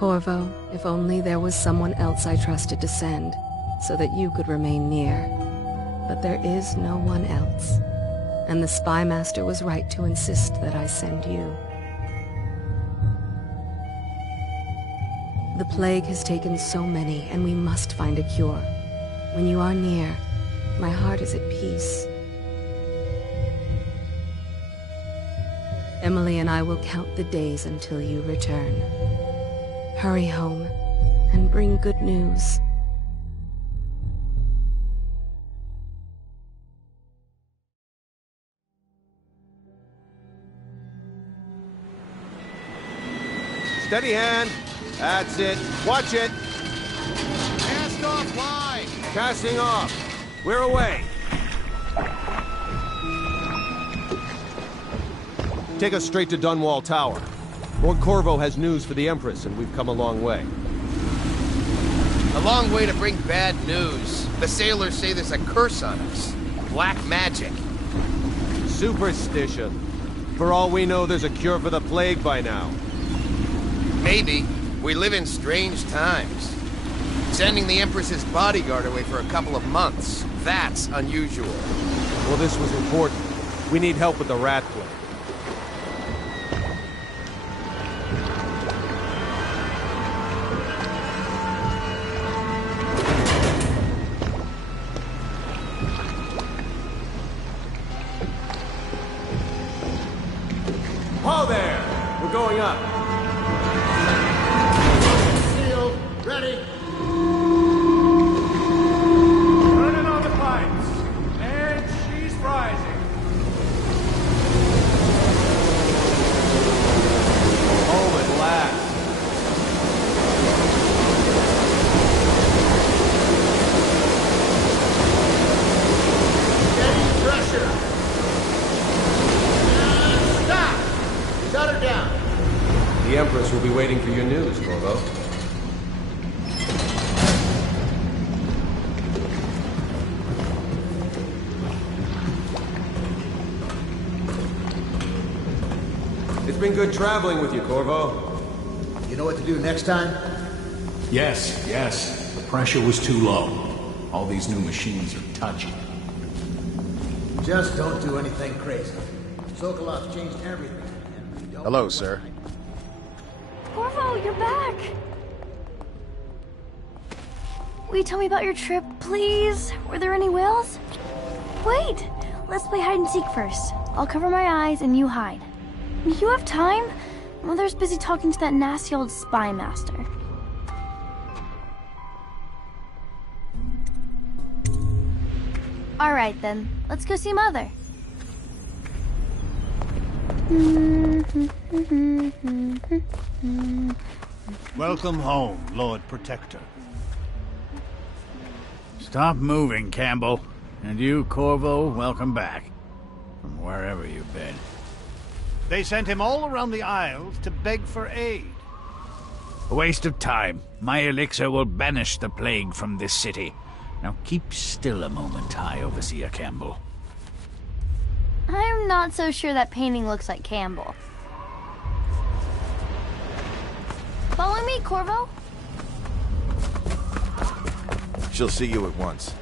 Corvo, if only there was someone else I trusted to send, so that you could remain near. But there is no one else, and the Spy Master was right to insist that I send you. The plague has taken so many, and we must find a cure. When you are near, my heart is at peace. Emily and I will count the days until you return. Hurry home, and bring good news. Steady hand. That's it. Watch it. Cast off line. Casting off. We're away. Take us straight to Dunwall Tower. Lord Corvo has news for the Empress, and we've come a long way. A long way to bring bad news. The sailors say there's a curse on us. Black magic. Superstition. For all we know, there's a cure for the plague by now. Maybe. We live in strange times. Sending the Empress's bodyguard away for a couple of months. That's unusual. Well, this was important. We need help with the rat plague. Whoa there! We're going up. Sealed. Ready. Turning on the pipes. And she's rising. Home at last. Steady pressure. Stop! Shut her down. The Empress will be waiting for your news, Corvo. It's been good traveling with you, Corvo. You know what to do next time? Yes, yes. The pressure was too low. All these new machines are touchy. Just don't do anything crazy. Sokolov's changed everything. And we don't Hello, sir. Corvo, you're back! Will you tell me about your trip, please? Were there any whales? Wait! Let's play hide and seek first. I'll cover my eyes and you hide. You have time? Mother's busy talking to that nasty old spy master. Alright then, let's go see Mother. Welcome home, Lord Protector. Stop moving, Campbell. And you, Corvo, welcome back. From wherever you've been. They sent him all around the Isles to beg for aid. A waste of time. My elixir will banish the plague from this city. Now keep still a moment, High Overseer Campbell. I'm not so sure that painting looks like Campbell. Follow me, Corvo. She'll see you at once.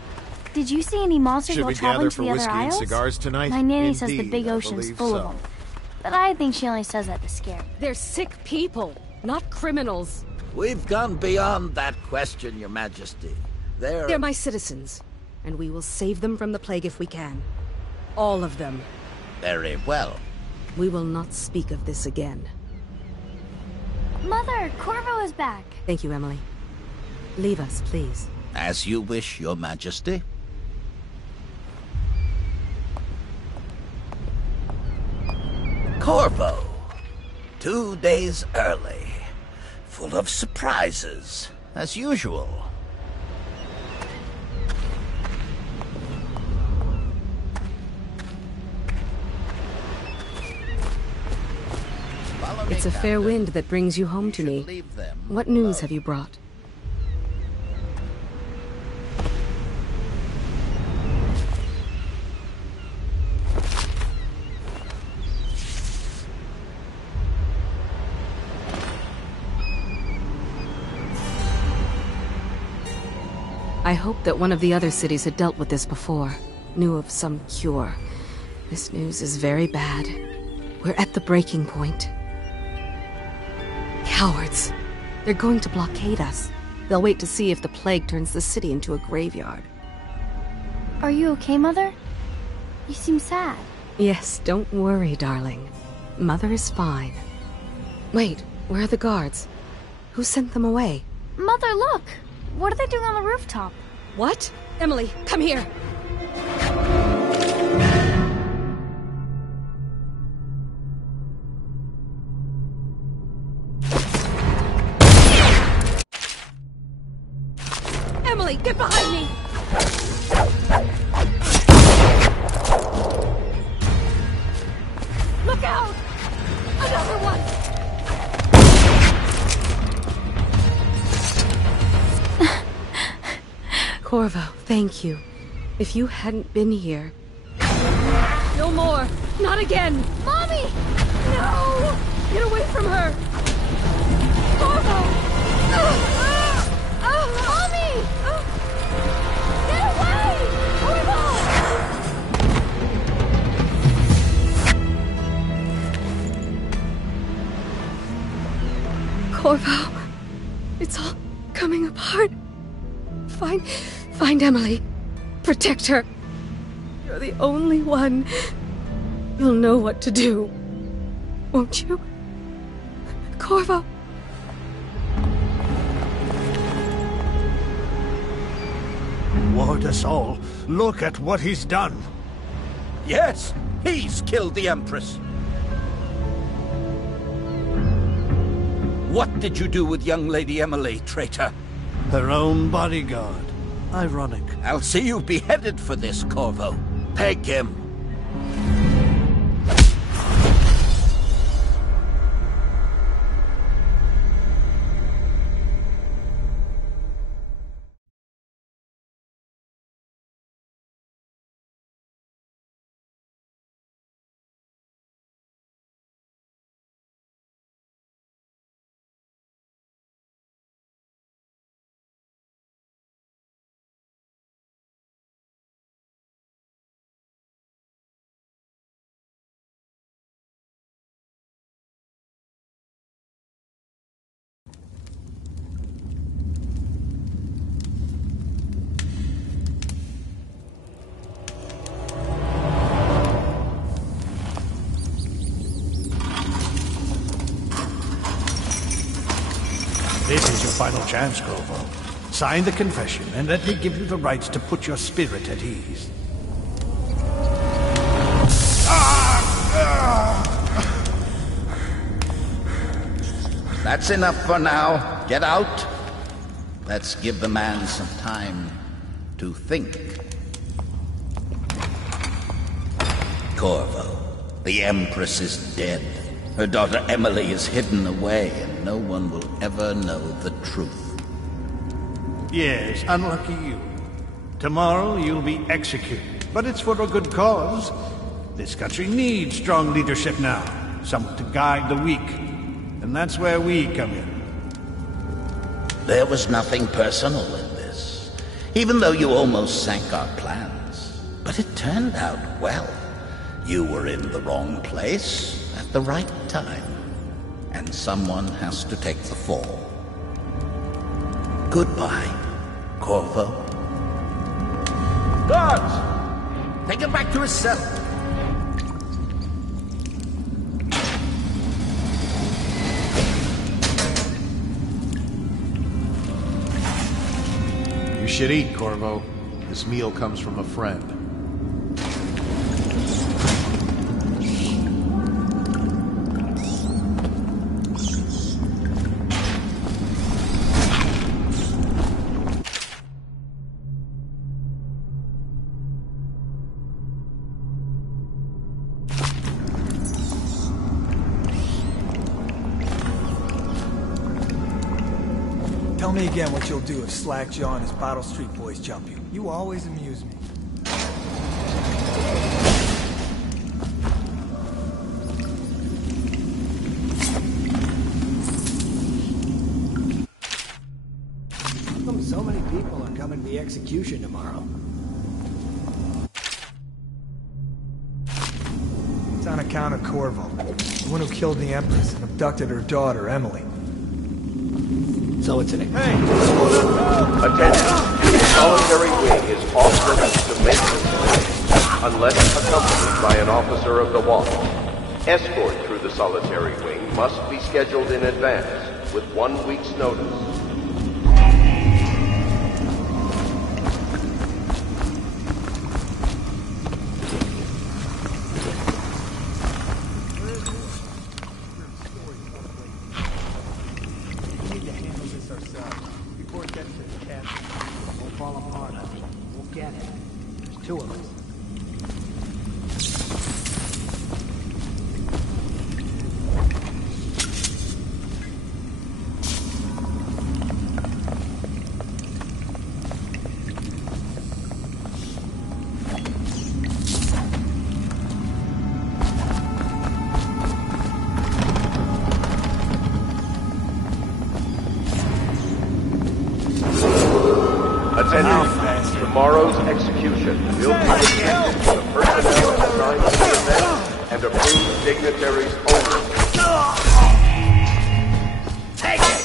Did you see any monsters Should while we traveling gather to for the other whiskey and isles? cigars tonight? My nanny says the Indeed, big I ocean's believe full so. of them. But I think she only says that to scare me. They're sick people, not criminals. We've gone beyond that question, Your Majesty. They're my citizens, and we will save them from the plague if we can. All of them. Very well. We will not speak of this again. Mother, Corvo is back. Thank you, Emily. Leave us, please. As you wish, Your Majesty. Corvo. 2 days early. Full of surprises, as usual. It's a fair wind that brings you home to me. What news have you brought? I hoped that one of the other cities had dealt with this before, knew of some cure. This news is very bad. We're at the breaking point. Cowards. They're going to blockade us. They'll wait to see if the plague turns the city into a graveyard. Are you okay, Mother? You seem sad. Yes, don't worry, darling. Mother is fine. Wait, where are the guards? Who sent them away? Mother, look! What are they doing on the rooftop? What? Emily, come here! Emily, get behind me! Look out! Another one! Corvo, thank you. If you hadn't been here... No more! Not again! Mommy! No! Get away from her! Corvo! Mommy! Get away! Corvo! Corvo, it's all coming apart. Find Emily. Protect her. You're the only one. You'll know what to do. Won't you? Corvo. Ward us all. Look at what he's done. Yes, he's killed the Empress. What did you do with young Lady Emily, traitor? Her own bodyguard. Ironic. I'll see you beheaded for this, Corvo. Peg him. This is your final chance, Corvo. Sign the confession, and let me give you the rights to put your spirit at ease. That's enough for now. Get out. Let's give the man some time to think. Corvo, the Empress is dead. Her daughter Emily is hidden away, and no one will ever know the truth. Yes, unlucky you. Tomorrow you'll be executed, but it's for a good cause. This country needs strong leadership now, someone to guide the weak. And that's where we come in. There was nothing personal in this, even though you almost sank our plans. But it turned out well. You were in the wrong place at the right time, and someone has to take the fall. Goodbye, Corvo. Guards! Take him back to his cell. You should eat, Corvo. This meal comes from a friend. Tell me again what you'll do if Slackjaw and his Bottle Street boys jump you. You always amuse me. How come so many people are coming to the execution tomorrow. It's on account of Corvo, the one who killed the Empress and abducted her daughter, Emily. So it's an... Hey! Attention! The solitary wing is off limits to maintenance unless accompanied by an officer of the watch. Escort through the solitary wing must be scheduled in advance with 1 week's notice. Attention, tomorrow's execution will be restricted to the personnel assigned to the event and approved dignitaries only. Take it!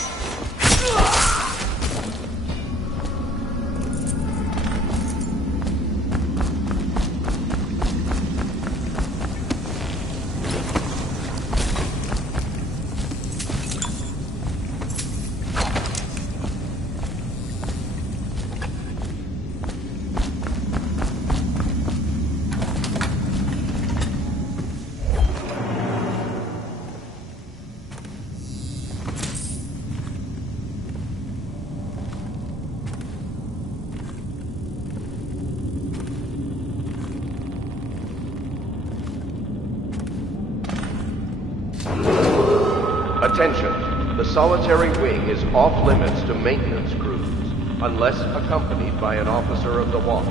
Attention, the solitary wing is off limits to maintenance crews, unless accompanied by an officer of the watch.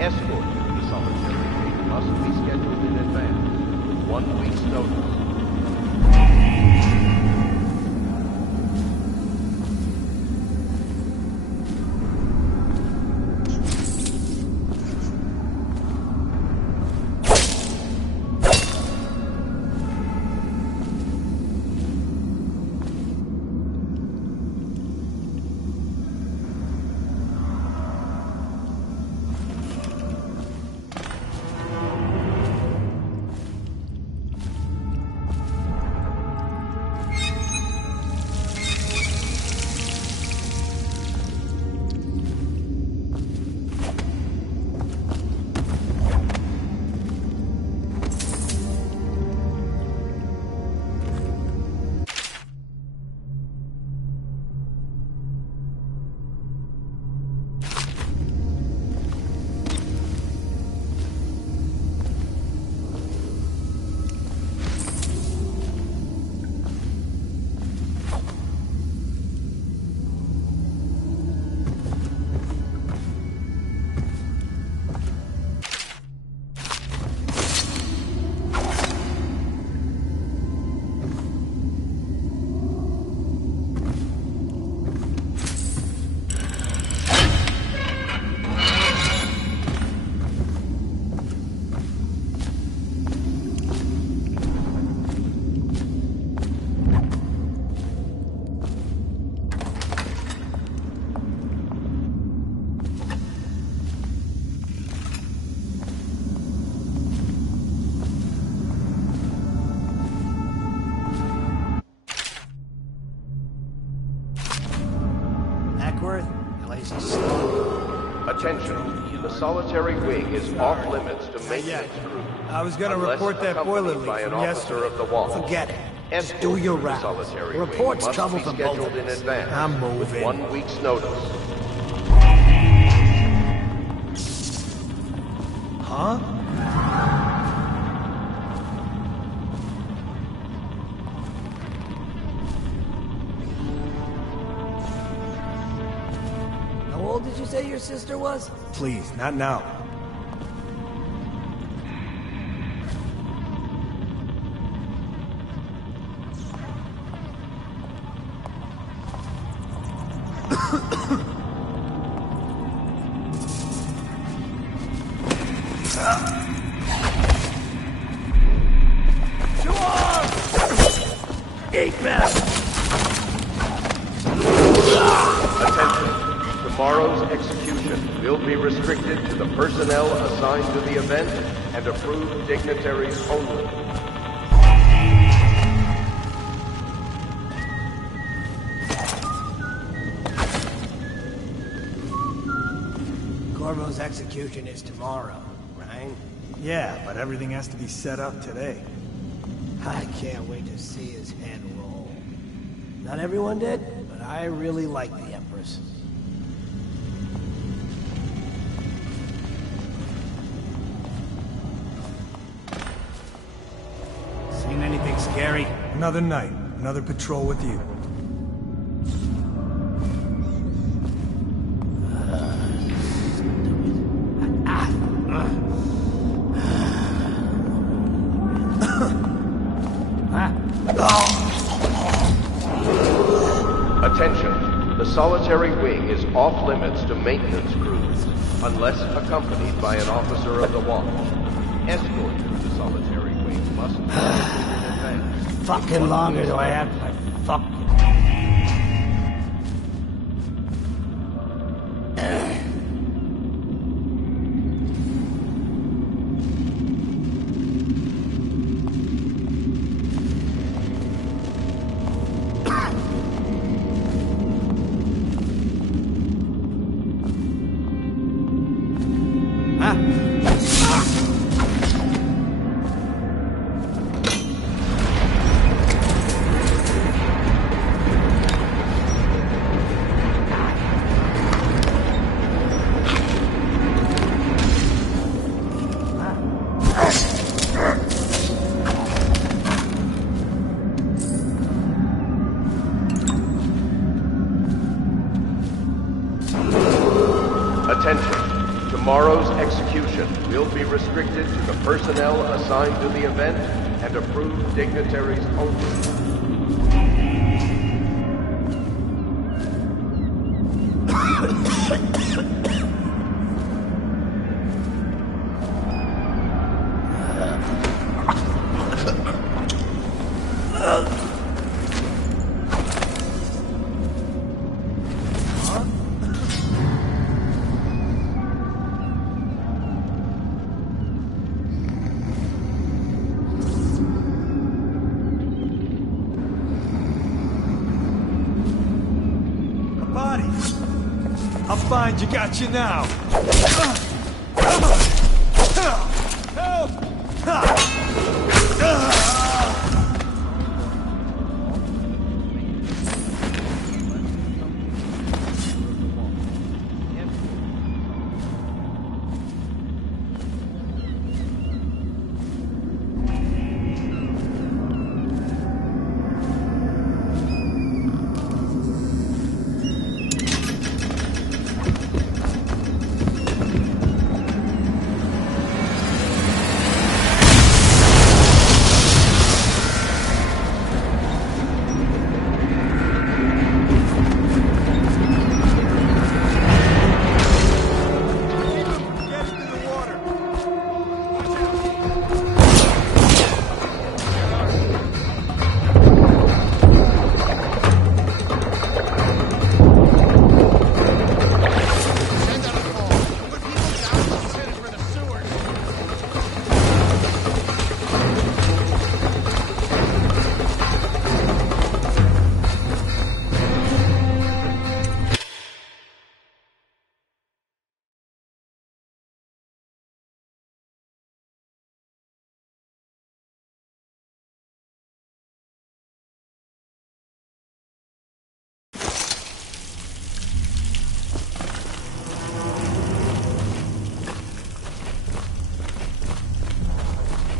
Escort to the solitary wing must be scheduled in advance with 1 week's notice. Attention, the solitary wing is off limits to maintenance crews. I was gonna report that boiler leak by an from officer yesterday. of the watch. Forget it. Just Escort do your to the rounds. solitary Reports wing must trouble be for both scheduled of in us. advance I'm with moving. 1 week's notice. Huh? How old did you say your sister was? Please, not now. Attention. Tomorrow's execution will be restricted to the personnel assigned to the event and approved dignitaries only. Corvo's execution is tomorrow, right? Yeah, but everything has to be set up today. I can't wait to see his head roll. Not everyone did, but I really like the Empress. Seen anything scary? Another night, another patrol with you. Attention. The solitary wing is off limits to maintenance crews, unless accompanied by an officer of the watch. Escort to the solitary wing must be in advance. Fucking longer do I have to fuck? Attention. Tomorrow's execution will be restricted to the personnel assigned to the event and approved dignitaries only. I'll find you, got you now.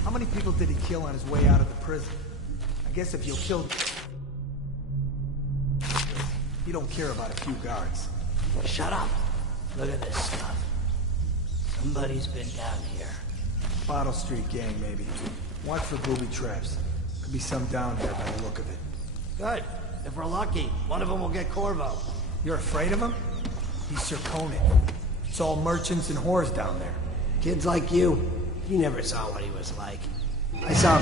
How many people did he kill on his way out of the prison? I guess if you'll kill... You don't care about a few guards. Shut up. Look at this stuff. Somebody's been down here. Bottle Street gang, maybe. Watch for booby traps. Could be some down here by the look of it. Good. If we're lucky, one of them will get Corvo. You're afraid of him? He's Sir Conan. It's all merchants and whores down there. Kids like you never saw what he was like. I saw...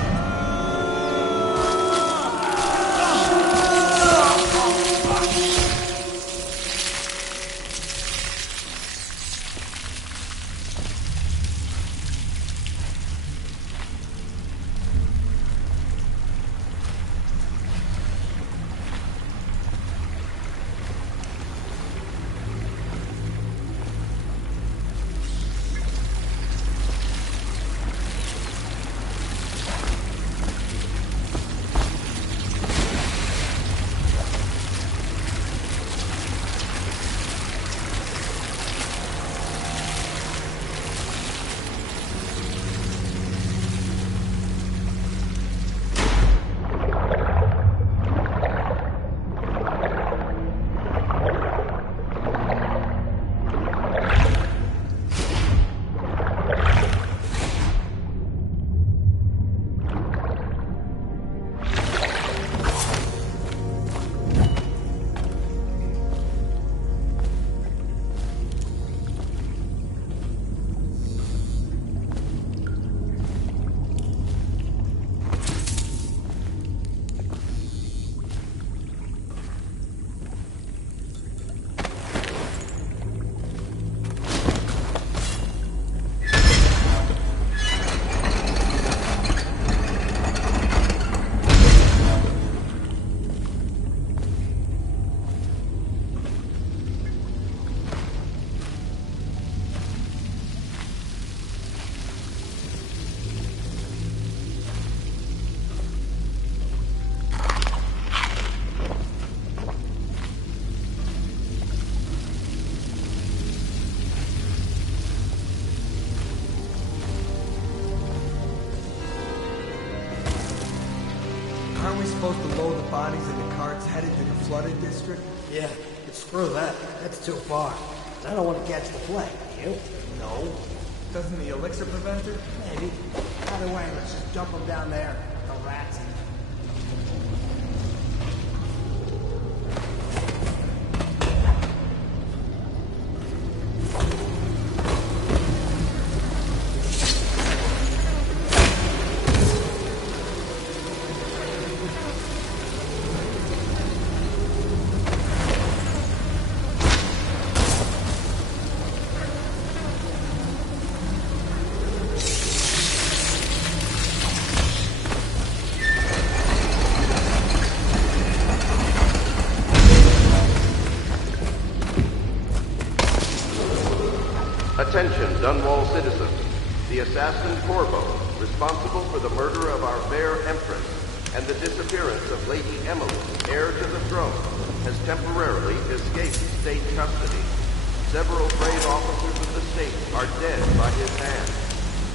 Aren't we supposed to load the bodies into carts headed to the flooded district? Yeah, but screw that. That's too far. I don't want to catch the plague. You? No. Doesn't the elixir prevent it? Maybe. Either way, let's just dump them down there. The rats. Attention, Dunwall citizens. The assassin Corvo, responsible for the murder of our fair Empress and the disappearance of Lady Emily, heir to the throne, has temporarily escaped state custody. Several brave officers of the state are dead by his hand.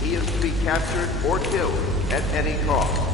He is to be captured or killed at any cost.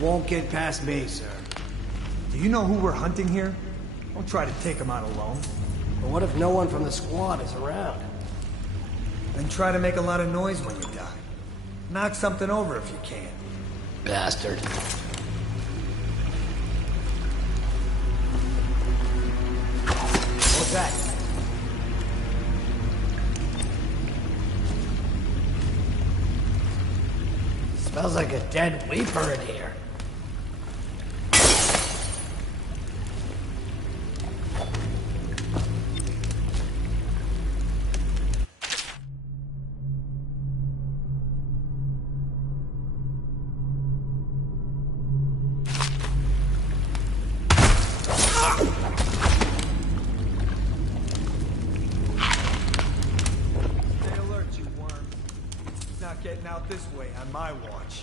won't get past me, sir. Do you know who we're hunting here? Don't try to take him out alone. But what if no one from the squad is around? Then try to make a lot of noise when you die. Knock something over if you can. Bastard. What's that? Smells like a dead weeper in here. Getting out this way on my watch.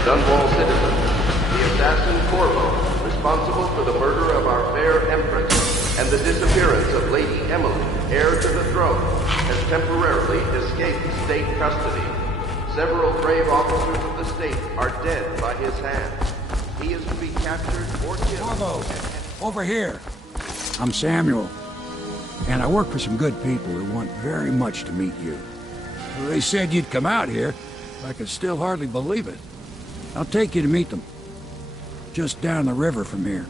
Dunwall citizen, the assassin Corvo, responsible for the murder of our fair Empress and the disappearance of Lady Emily, heir to the throne, has temporarily escaped state custody. Several brave officers of the state are dead by his hand. He is to be captured or killed. Corvo, over here. I'm Samuel, and I work for some good people who want very much to meet you. They said you'd come out here. I can still hardly believe it. I'll take you to meet them. Just down the river from here.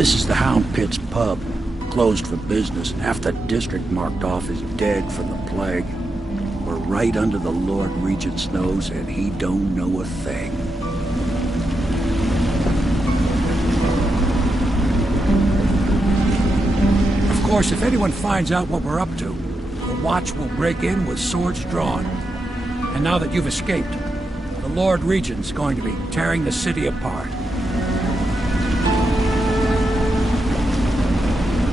This is the Hound Pit's pub, closed for business. Half the district marked off as dead from the plague. We're right under the Lord Regent's nose, and he don't know a thing. Of course, if anyone finds out what we're up to, the Watch will break in with swords drawn. And now that you've escaped, the Lord Regent's going to be tearing the city apart.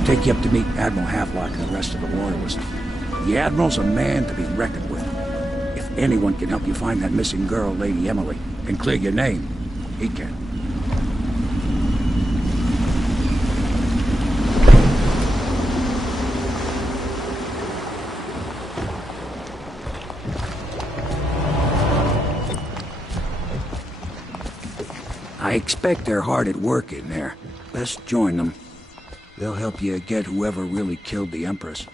Take you up to meet Admiral Havelock and the rest of the Loyalists. The Admiral's a man to be reckoned with. If anyone can help you find that missing girl, Lady Emily, and clear your name, he can. I expect they're hard at work in there. Best join them. They'll help you get whoever really killed the Empress.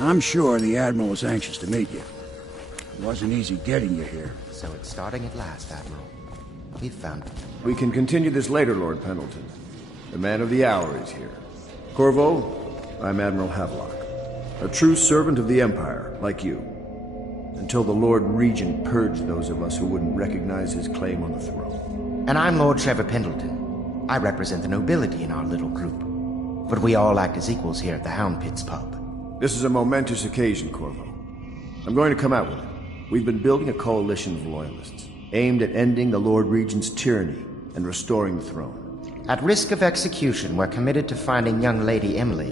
I'm sure the Admiral was anxious to meet you. It wasn't easy getting you here. So it's starting at last, Admiral. We've found it. We can continue this later, Lord Pendleton. The man of the hour is here. Corvo, I'm Admiral Havelock. A true servant of the Empire, like you. Until the Lord Regent purged those of us who wouldn't recognize his claim on the throne. And I'm Lord Trevor Pendleton. I represent the nobility in our little group. But we all act as equals here at the Hound Pits pub. This is a momentous occasion, Corvo. I'm going to come out with it. We've been building a coalition of loyalists, aimed at ending the Lord Regent's tyranny and restoring the throne. At risk of execution, we're committed to finding young Lady Emily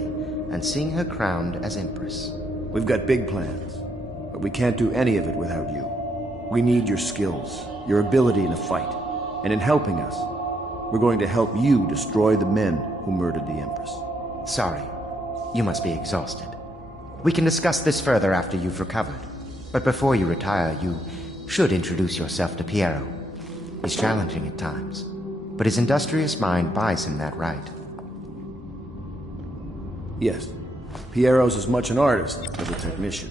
and seeing her crowned as Empress. We've got big plans, but we can't do any of it without you. We need your skills, your ability in a fight, and in helping us, we're going to help you destroy the men who murdered the Empress. Sorry, you must be exhausted. We can discuss this further after you've recovered. But before you retire, you should introduce yourself to Piero. He's challenging at times, but his industrious mind buys him that right. Yes, Piero's as much an artist as a technician.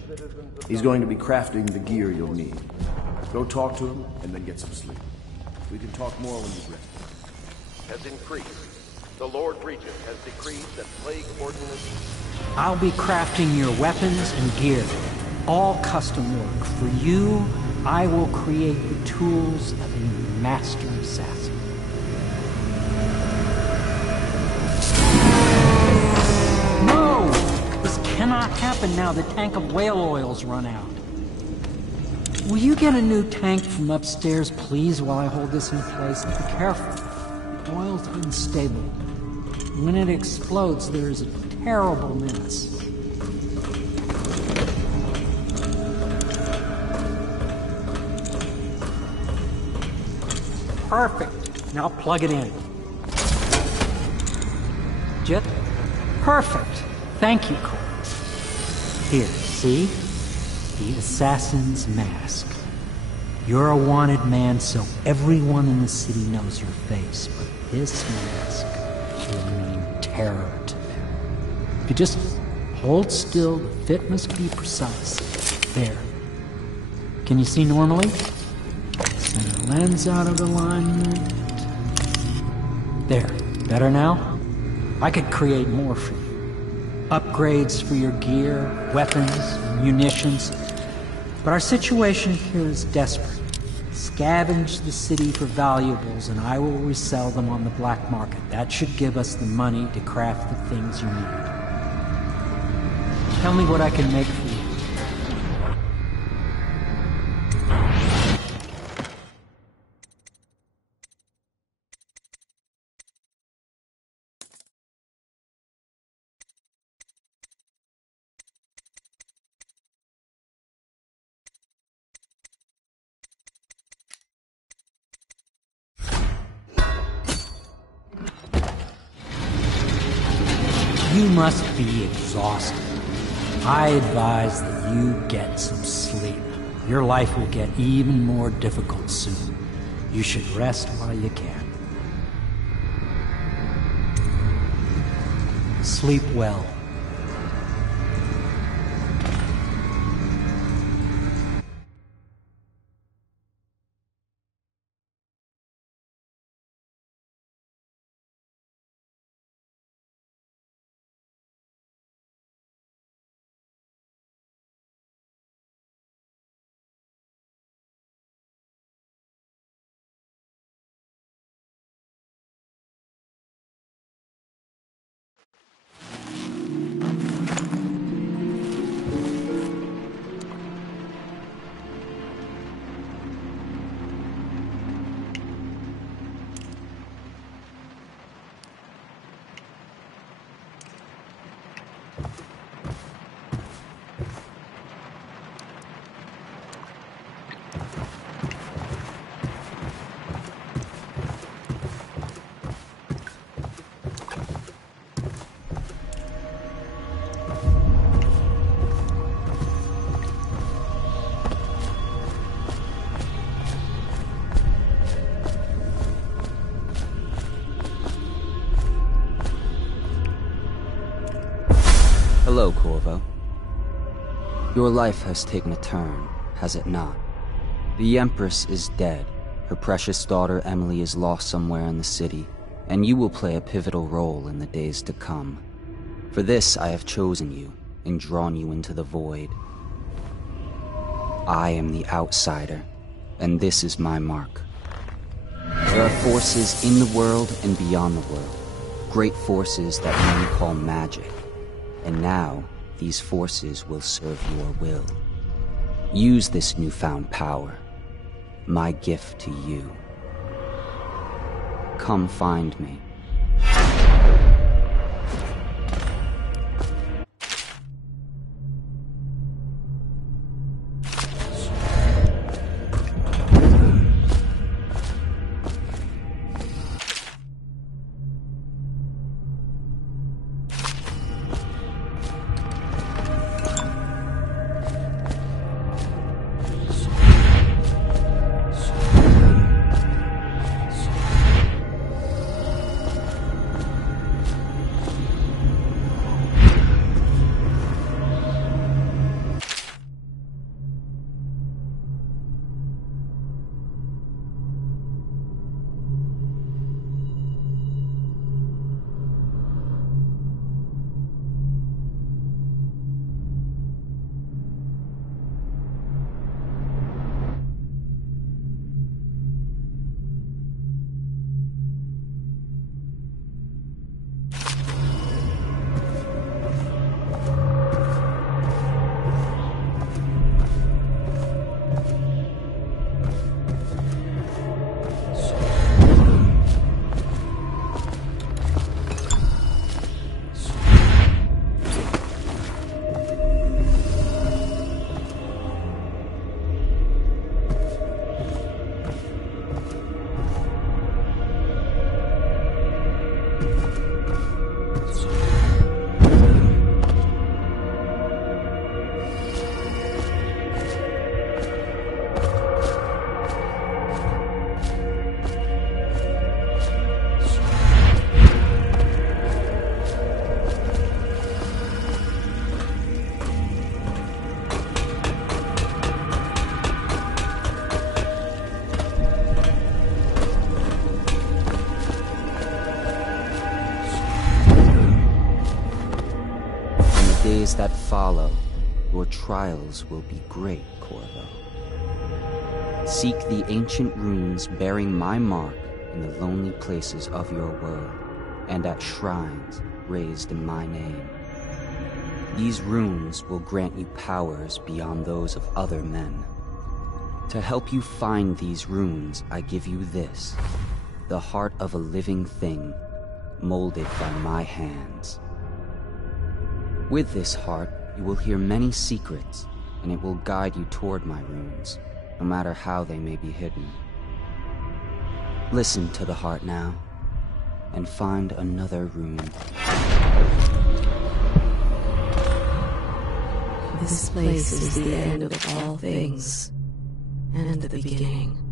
He's going to be crafting the gear you'll need. Go talk to him, and then get some sleep. We can talk more when you've rested. Has increased. The Lord Regent has decreed that plague ordinance... I'll be crafting your weapons and gear. All custom work. For you, I will create the tools of a master assassin. No! This cannot happen now. The tank of whale oil's run out. Will you get a new tank from upstairs, please, while I hold this in place? Be careful. The oil's unstable. When it explodes, there's a terrible mess. Perfect. Now plug it in. Jet? Perfect. Thank you, Cole. Here, see? The assassin's mask. You're a wanted man, so everyone in the city knows your face, but this mask will mean terror to them. If you just hold still, the fit must be precise. There. Can you see normally? Center lens out of alignment. There. Better now? I could create more for you. Upgrades for your gear, weapons, munitions. But our situation here is desperate. Scavenge the city for valuables, and I will resell them on the black market. That should give us the money to craft the things you need. Tell me what I can make for you. You must be exhausted. I advise that you get some sleep. Your life will get even more difficult soon. You should rest while you can. Sleep well. Hello, Corvo. Your life has taken a turn, has it not? The Empress is dead. Her precious daughter Emily is lost somewhere in the city. and you will play a pivotal role in the days to come. For this I have chosen you and drawn you into the void. I am the outsider, and this is my mark. There are forces in the world and beyond the world, great forces that men call magic, and now these forces will serve your will. Use this newfound power, my gift to you. Come find me. That follow, your trials will be great, Corvo. Seek the ancient runes bearing my mark in the lonely places of your world, and at shrines raised in my name. These runes will grant you powers beyond those of other men. To help you find these runes, I give you this, the heart of a living thing, molded by my hands. With this heart, you will hear many secrets, and it will guide you toward my runes, no matter how they may be hidden. Listen to the heart now, and find another rune. This place is the end of all things, and the beginning.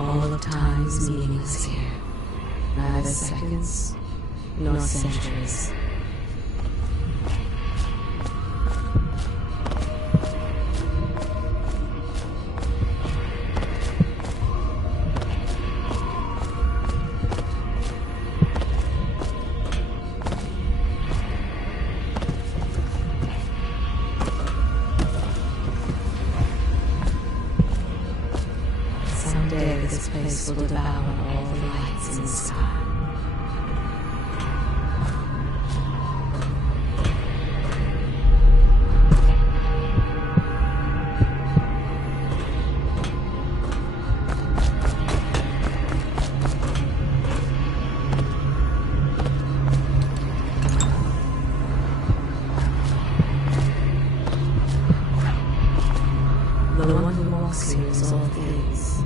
All of time's meaningless here. Neither seconds, nor centuries. Someday this place will devour all the lights in the sky. The one who walks here is all things.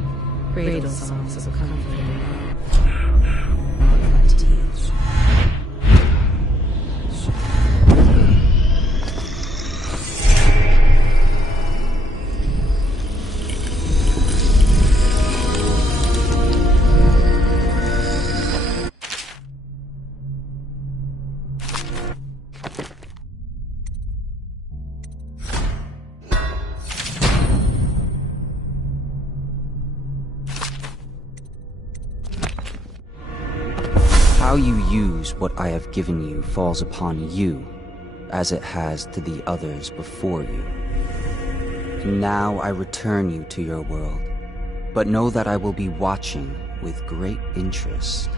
Cradle songs of comfort and love. All my tears. How you use what I have given you falls upon you, as it has to the others before you. And now I return you to your world, but know that I will be watching with great interest.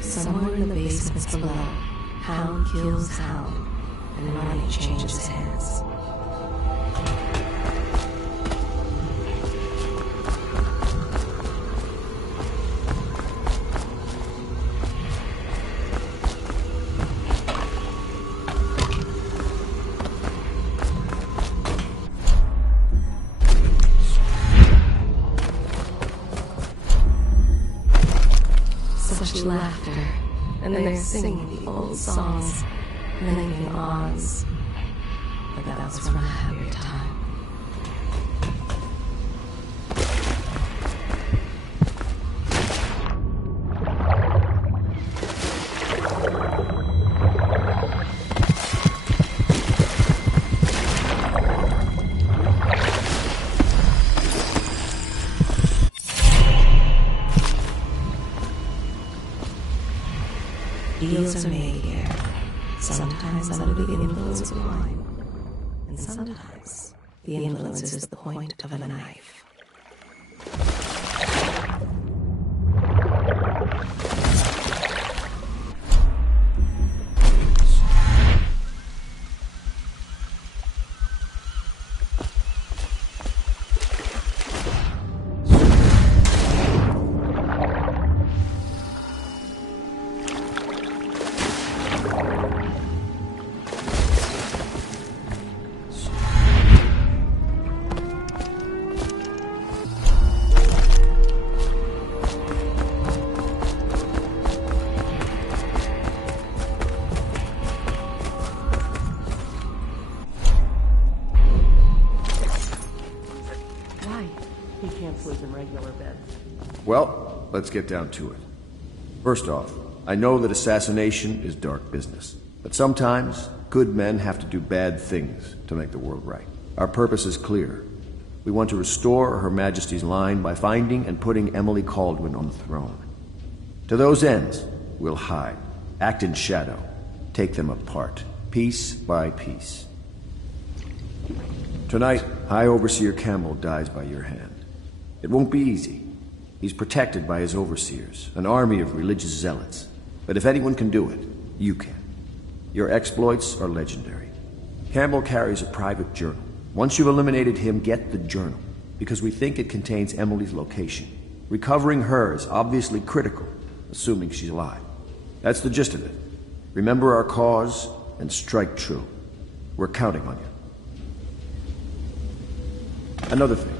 Somewhere in the basements below, Hound kills Hound, and money changes hands. Such laughter, and they're singing the old songs, linking arms. But that was from a happier time. Deals are made here, sometimes under the influence of wine, and sometimes the influence is the point of a knife. Well, let's get down to it. First off, I know that assassination is dark business, but sometimes good men have to do bad things to make the world right. Our purpose is clear. We want to restore Her Majesty's line by finding and putting Emily Kaldwin on the throne. To those ends, we'll hide, act in shadow, take them apart, piece by piece. Tonight, High Overseer Campbell dies by your hand. It won't be easy. He's protected by his overseers, an army of religious zealots. But if anyone can do it, you can. Your exploits are legendary. Campbell carries a private journal. Once you've eliminated him, get the journal, because we think it contains Emily's location. Recovering her is obviously critical, assuming she's alive. That's the gist of it. Remember our cause and strike true. We're counting on you. Another thing.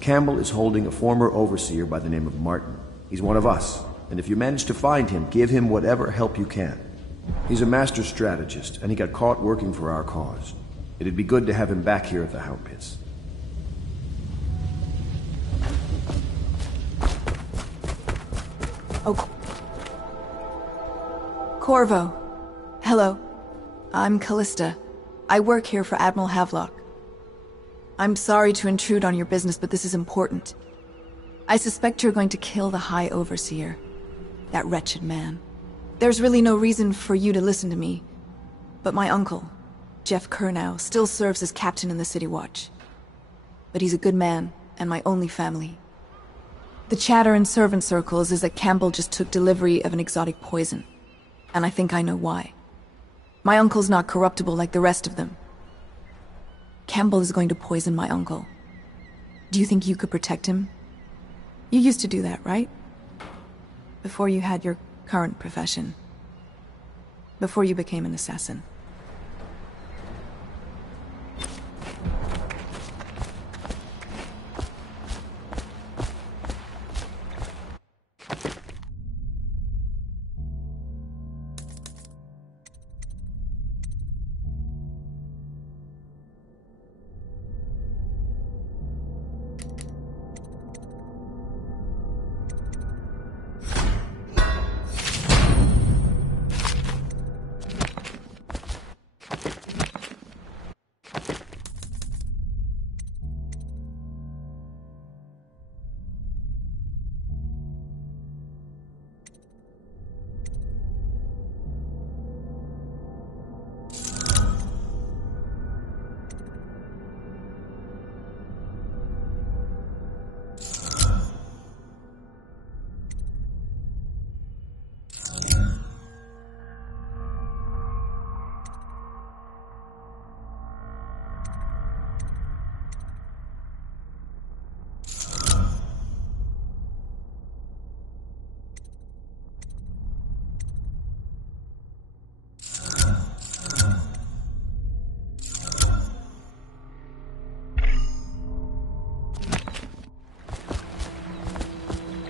Campbell is holding a former overseer by the name of Martin. He's one of us, and if you manage to find him, give him whatever help you can. He's a master strategist, and he got caught working for our cause. It'd be good to have him back here at the Hound Pits. Oh. Corvo. Hello. I'm Callista. I work here for Admiral Havelock. I'm sorry to intrude on your business, but this is important. I suspect you're going to kill the High Overseer. That wretched man. There's really no reason for you to listen to me, but my uncle, Jeff Kernow, still serves as captain in the City Watch. But he's a good man, and my only family. The chatter in servant circles is that Campbell just took delivery of an exotic poison, and I think I know why. My uncle's not corruptible like the rest of them. Campbell is going to poison my uncle. Do you think you could protect him? You used to do that, right? Before you had your current profession. Before you became an assassin.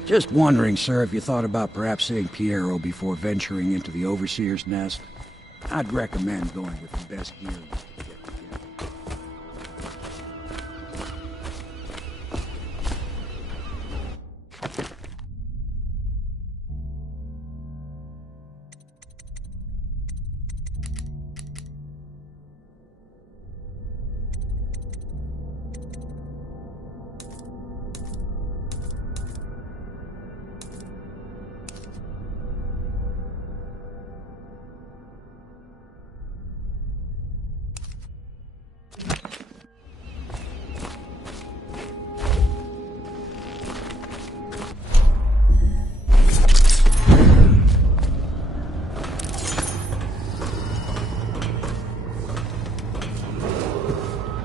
Just wondering, sir, if you thought about perhaps seeing Piero before venturing into the Overseer's nest. I'd recommend going with the best gear you can get together.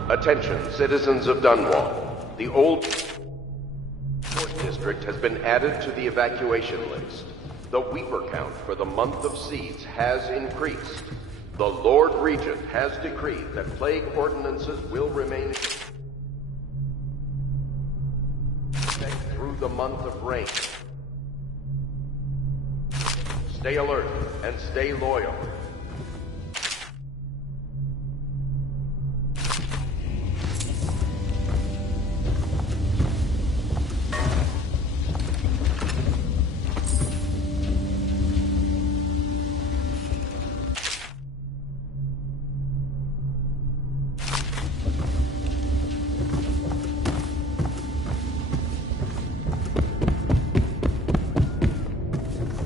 Attention, citizens of Dunwall. The old Port District has been added to the evacuation list. The Weeper count for the month of siege has increased. The Lord Regent has decreed that plague ordinances will remain through the month of rain. Stay alert and stay loyal.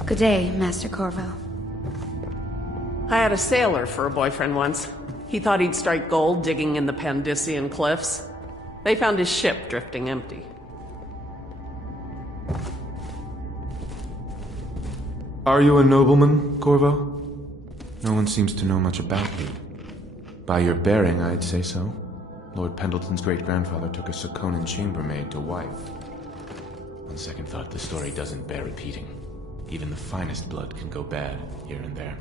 Good day, Master Corvo. I had a sailor for a boyfriend once. He thought he'd strike gold digging in the Pandician cliffs. They found his ship drifting empty. Are you a nobleman, Corvo? No one seems to know much about you. By your bearing, I'd say so. Lord Pendleton's great-grandfather took a Sakonan chambermaid to wife. On second thought, the story doesn't bear repeating. Even the finest blood can go bad, here and there.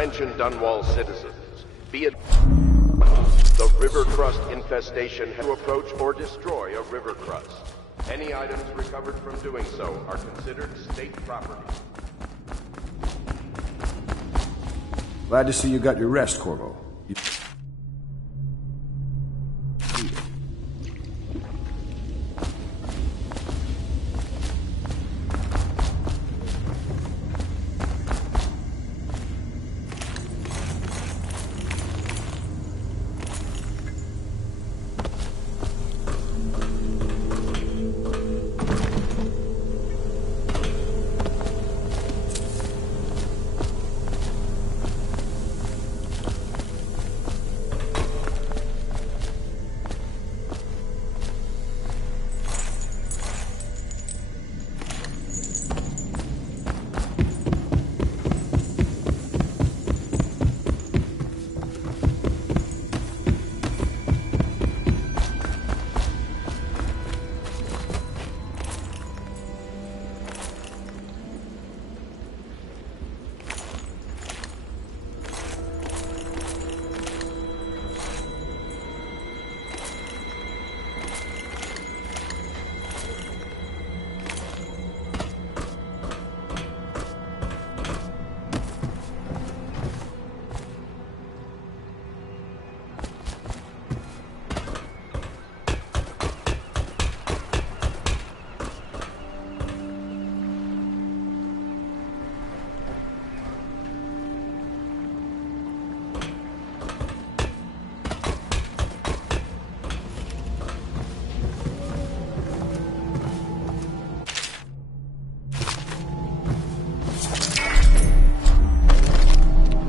Attention Dunwall citizens. Be it the river crust infestation to approach or destroy a river crust. Any items recovered from doing so are considered state property. Glad to see you got your rest, Corvo.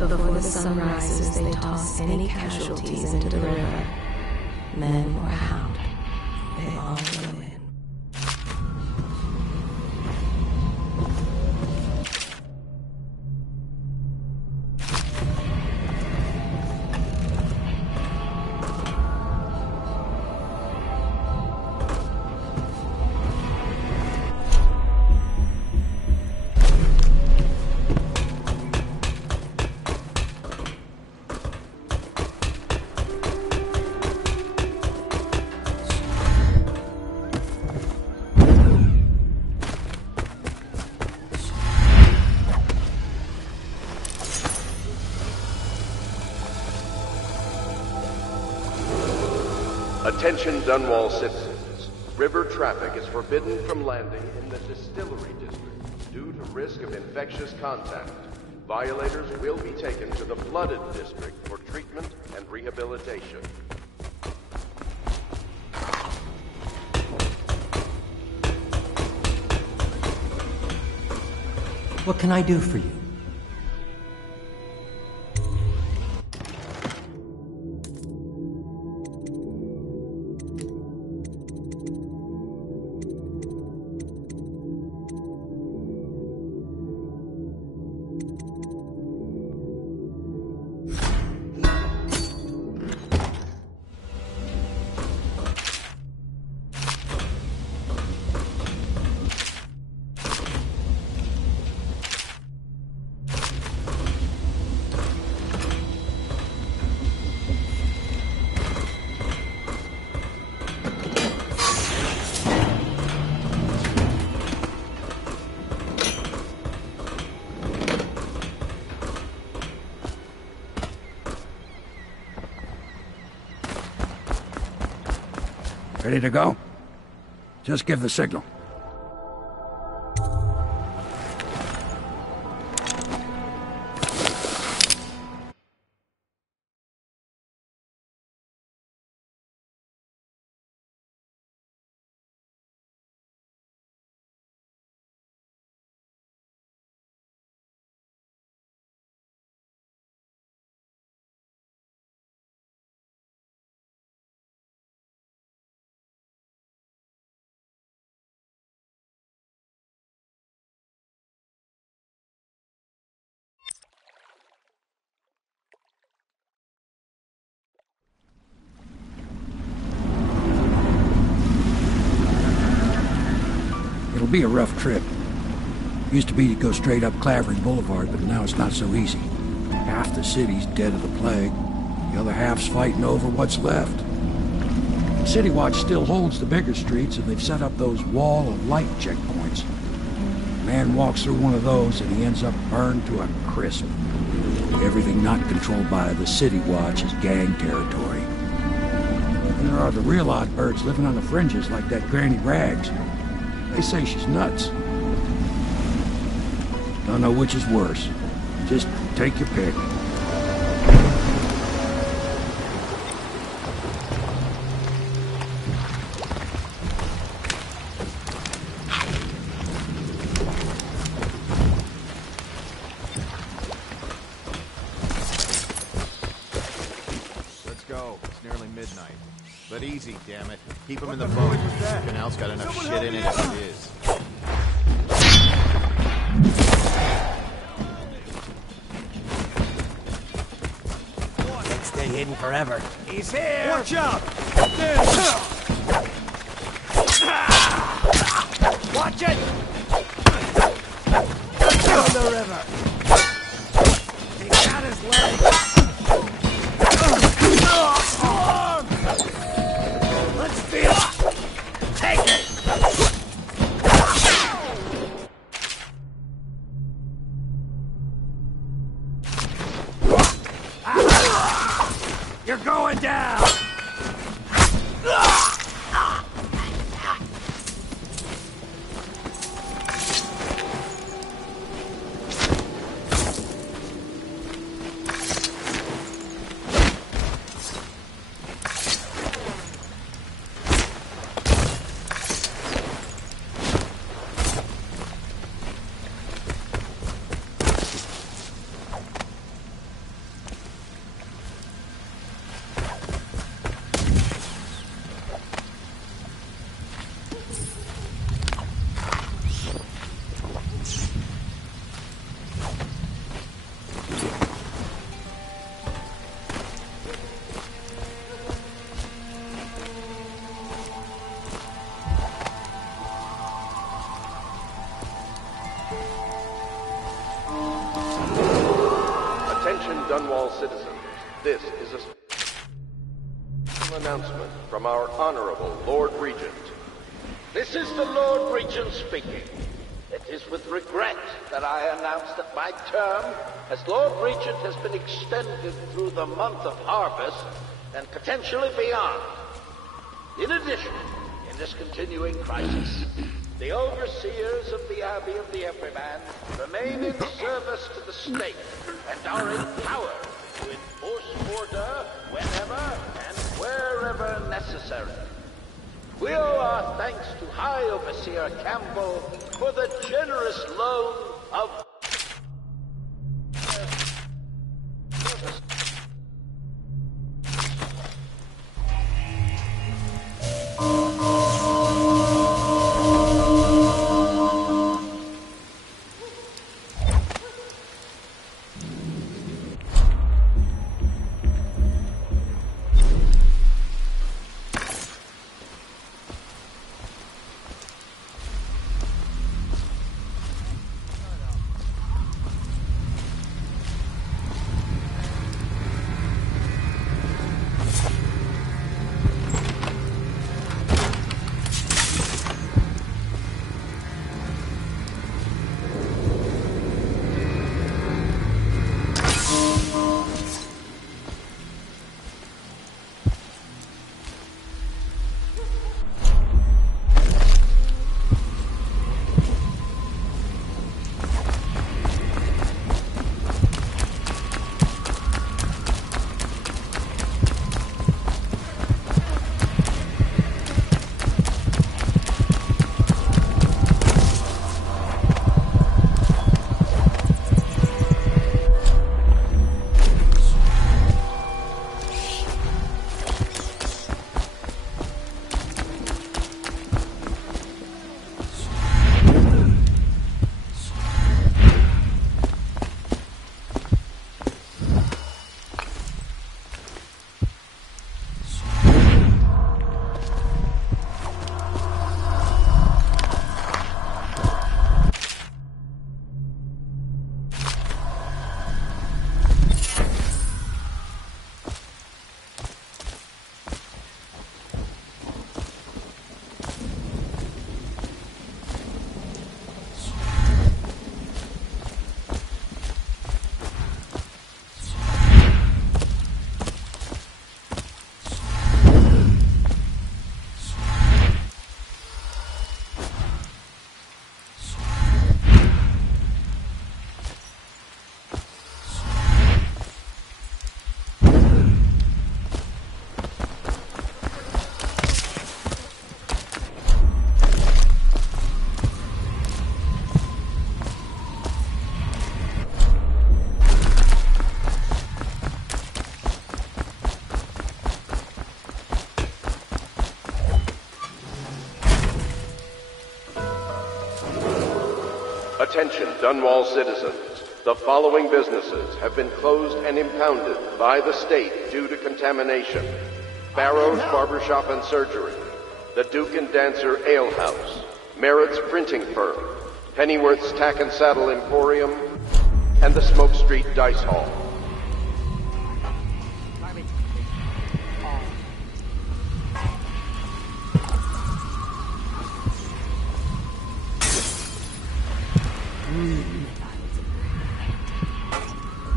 Before the sun rises, they toss any casualties into the river. Men or hound, they all go in. Attention Dunwall citizens. River traffic is forbidden from landing in the Distillery District due to risk of infectious contact. Violators will be taken to the Flooded District for treatment and rehabilitation. What can I do for you? Ready to go? Just give the signal. It'll be a rough trip. Used to be to go straight up Clavering Boulevard, but now it's not so easy. Half the city's dead of the plague. The other half's fighting over what's left. City Watch still holds the bigger streets, and they've set up those wall of light checkpoints. A man walks through one of those, and he ends up burned to a crisp. Everything not controlled by the City Watch is gang territory. And there are the real odd birds living on the fringes, like that Granny Rags. They say she's nuts. Don't know which is worse. Just take your pick. Let's go. It's nearly midnight. But easy, damn it. Keep them in the boat. The canal's got enough shit in it as it is. Can't stay hidden forever. He's here! Watch out! Watch it! Down the river! He got his leg! Let's feel it! Take it! You're going down! Dunwall citizens, this is an announcement from our Honorable Lord Regent. This is the Lord Regent speaking. It is with regret that I announce that my term as Lord Regent has been extended through the month of harvest and potentially beyond. In addition, in this continuing crisis, the overseers of the Abbey of the Everyman remain in service to the state and are empowered to enforce order whenever and wherever necessary. We owe our thanks to High Overseer Campbell for the generous loan of Attention, Dunwall citizens. The following businesses have been closed and impounded by the state due to contamination. Barrow's Barbershop and Surgery, the Duke and Dancer Ale House, Merritt's Printing Firm, Pennyworth's Tack and Saddle Emporium, and the Smoke Street Dice Hall.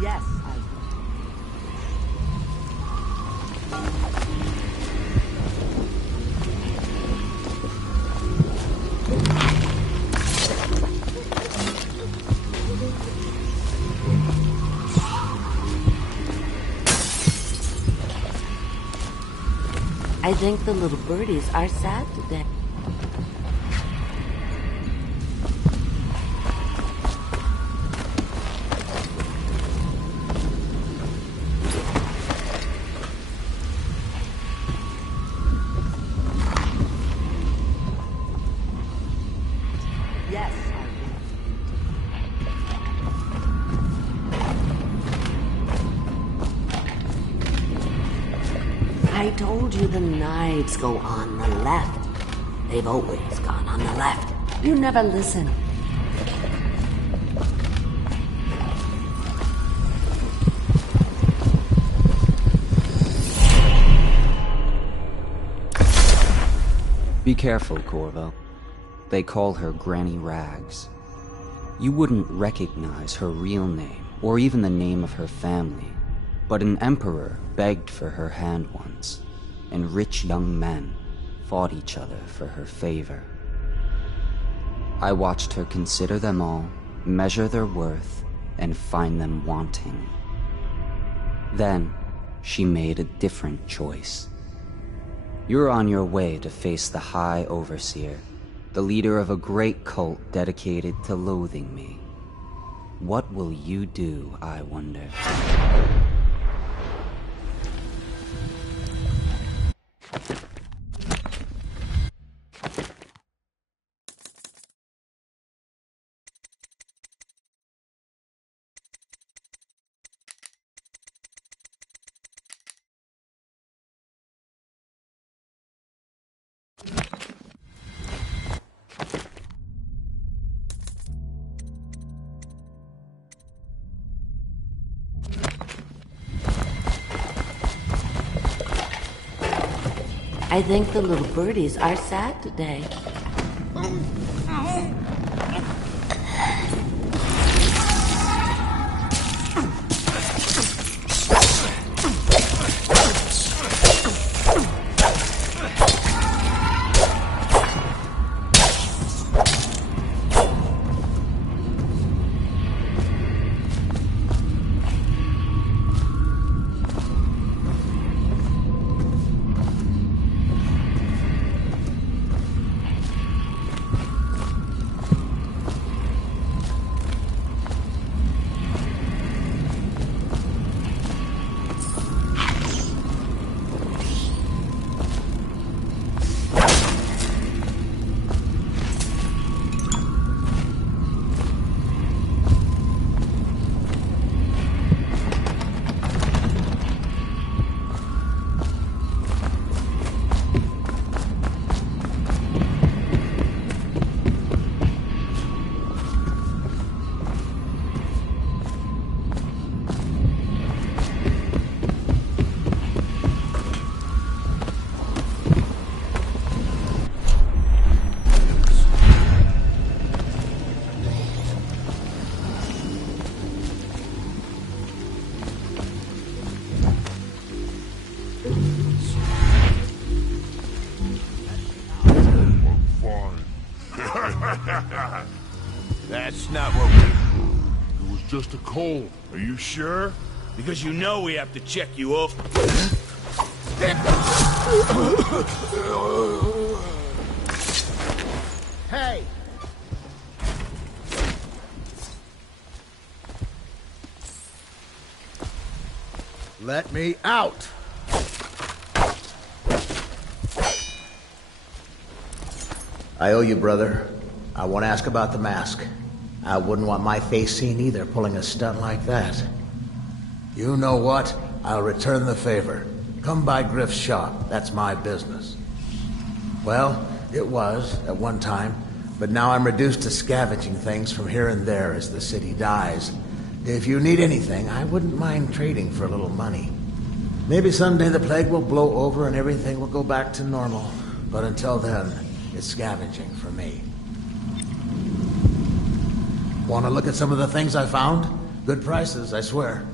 Yes, I think the little birdies are sad today. Yes. I told you the knives go on the left. They've always gone on the left. You never listen. Be careful, Corvo. They call her Granny Rags. You wouldn't recognize her real name, or even the name of her family, but an emperor begged for her hand once, and rich young men fought each other for her favor. I watched her consider them all, measure their worth, and find them wanting. Then, she made a different choice. You're on your way to face the High Overseer, the leader of a great cult dedicated to loathing me. What will you do, I wonder? I think the little birdies are sad today. That's not what we... It was just a cold. Are you sure? Because you know we have to check you up. Hey! Let me out! I owe you, brother. I want to ask about the mask. I wouldn't want my face seen either, pulling a stunt like that. You know what? I'll return the favor. Come by Griff's shop. That's my business. Well, it was, at one time, but now I'm reduced to scavenging things from here and there as the city dies. If you need anything, I wouldn't mind trading for a little money. Maybe someday the plague will blow over and everything will go back to normal. But until then, it's scavenging for me. Want to look at some of the things I found? Good prices, I swear.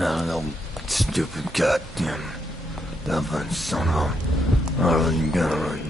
No, stupid goddamn Dublin son of I wasn't gonna write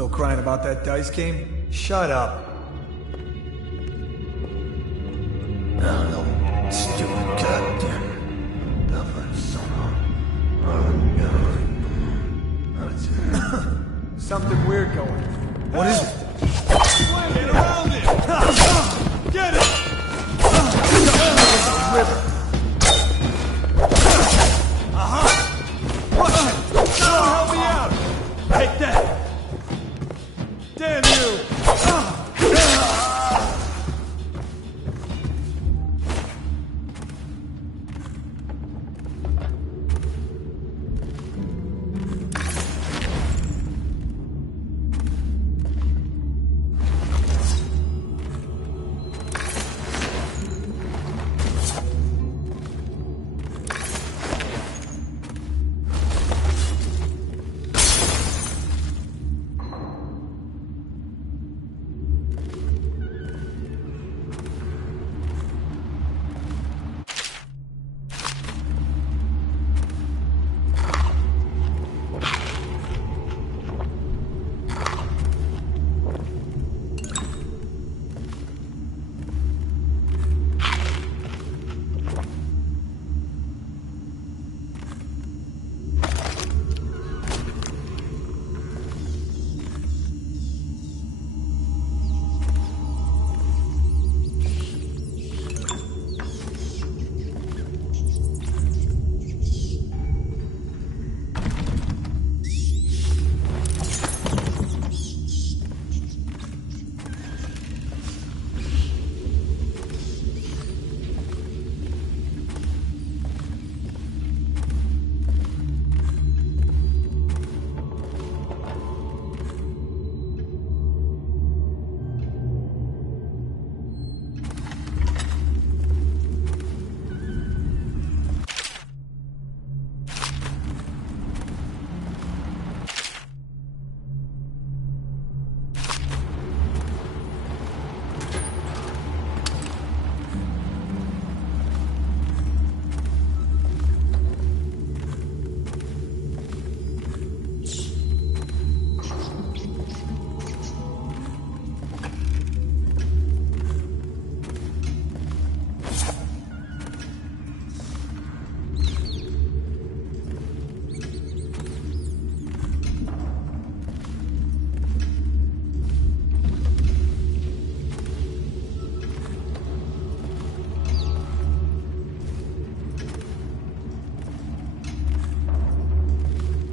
Still crying about that dice game? Shut up. Stupid goddamn. Something weird going. What is it? Get around it! Get it! River. Help me out! Take that! Damn you!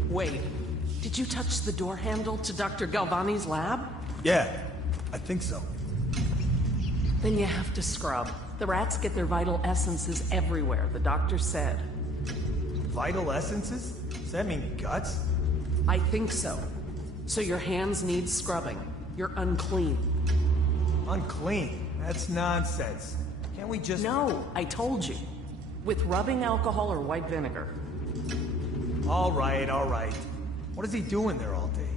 Wait, did you touch the door handle to Dr. Galvani's lab? Yeah, I think so. Then you have to scrub. The rats get their vital essences everywhere, the doctor said. Vital essences? Does that mean guts? I think so. So your hands need scrubbing. You're unclean. Unclean? That's nonsense. Can't we just... No, I told you. With rubbing alcohol or white vinegar. All right, all right. What is he doing there all day?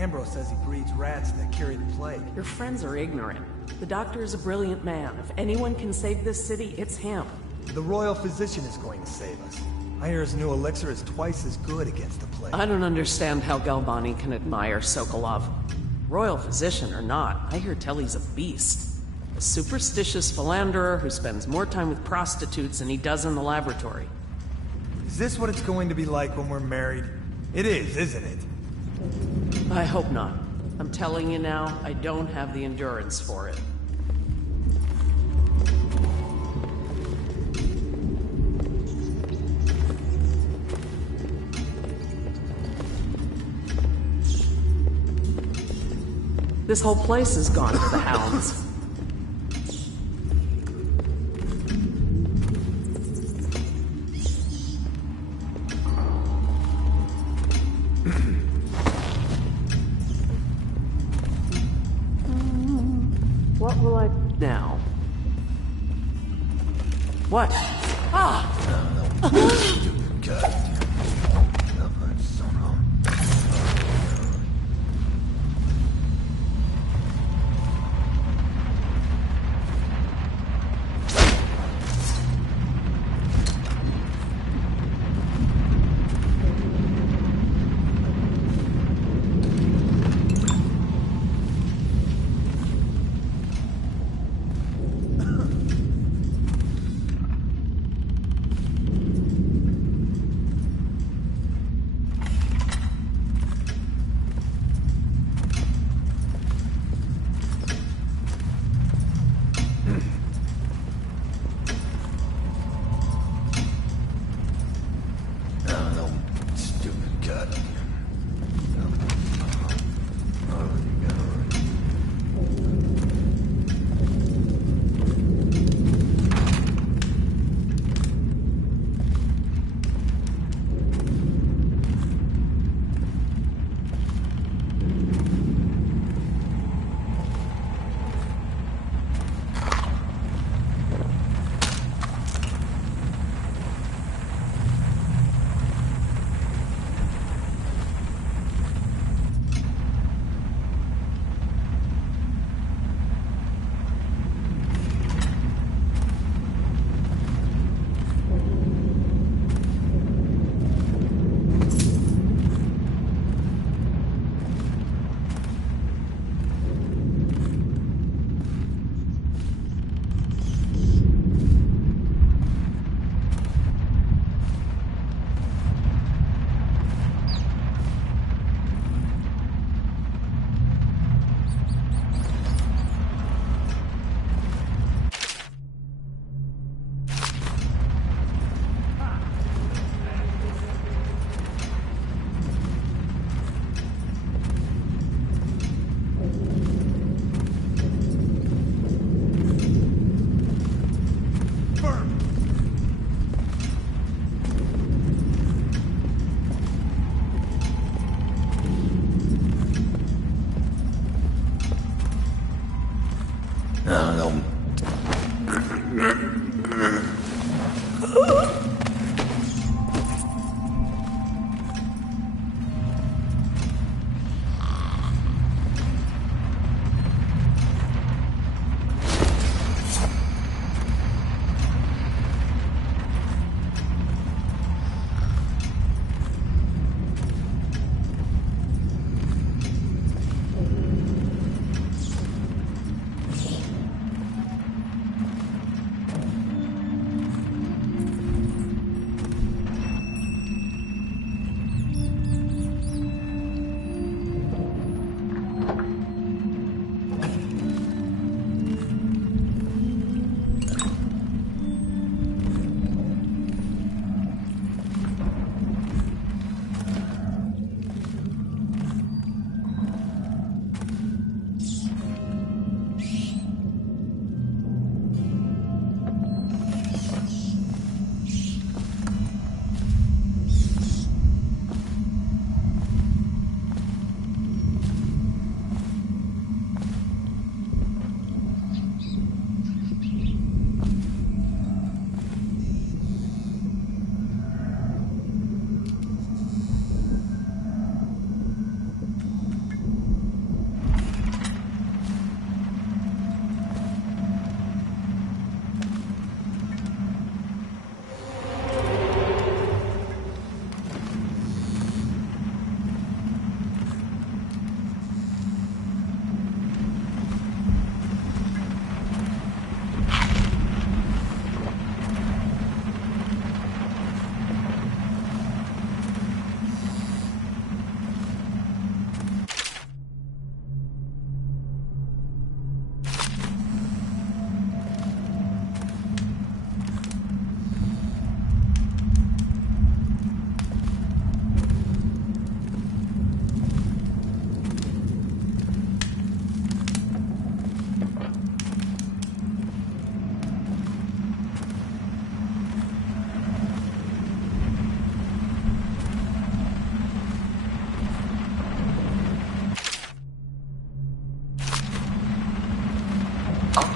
Ambrose says he breeds rats that carry the plague. Your friends are ignorant. The doctor is a brilliant man. If anyone can save this city, it's him. The royal physician is going to save us. I hear his new elixir is twice as good against the plague. I don't understand how Galvani can admire Sokolov. Royal physician or not, I hear Telly's a beast. A superstitious philanderer who spends more time with prostitutes than he does in the laboratory. Is this what it's going to be like when we're married? It is, isn't it? I hope not. I'm telling you now, I don't have the endurance for it. This whole place has gone to the hounds. What will I do now? What? Ah! Stupid goddamn.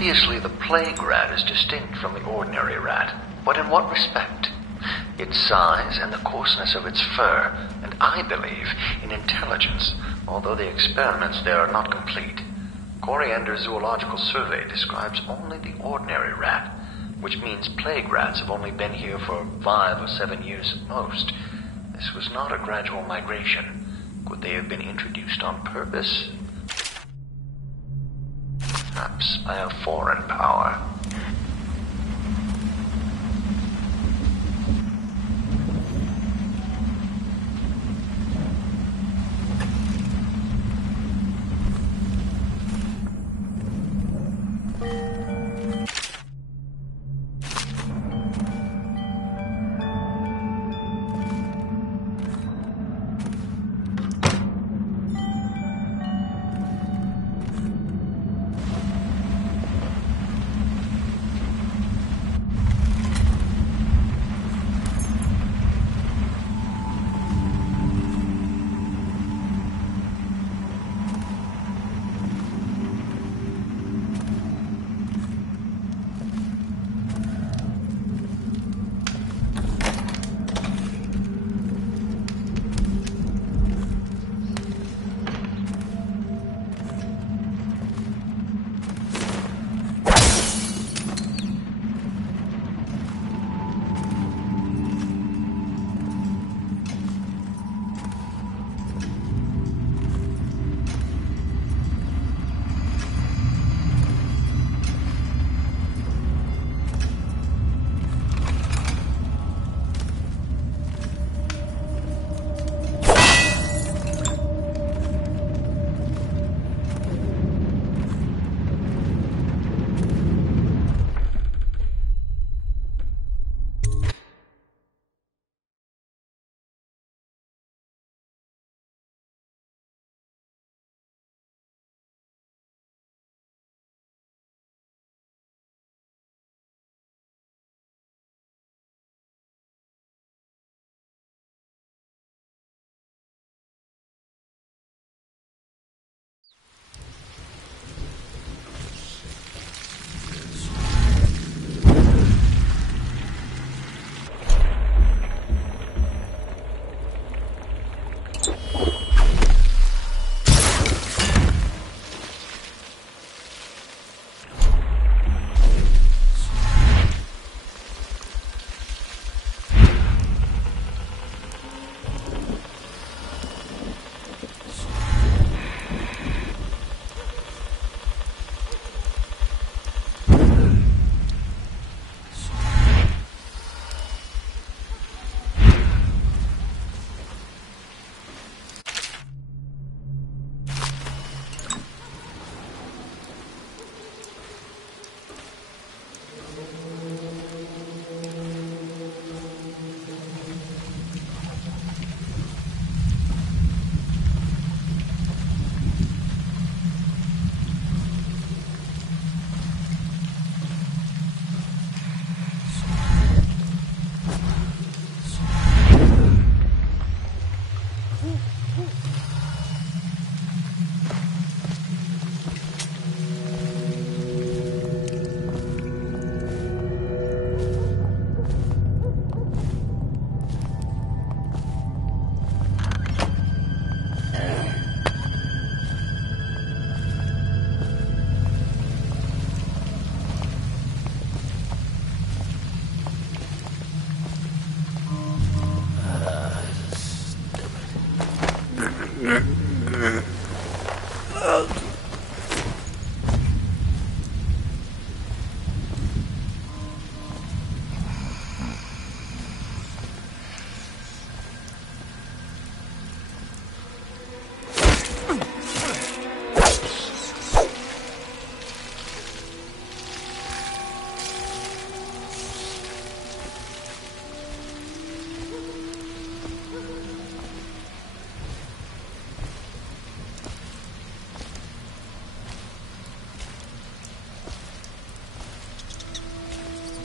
Obviously, the plague rat is distinct from the ordinary rat, but in what respect? Its size and the coarseness of its fur, and I believe in intelligence, although the experiments there are not complete. Coriander's Zoological Survey describes only the ordinary rat, which means plague rats have only been here for 5 or 7 years at most. This was not a gradual migration. Could they have been introduced on purpose? Perhaps by a foreign power.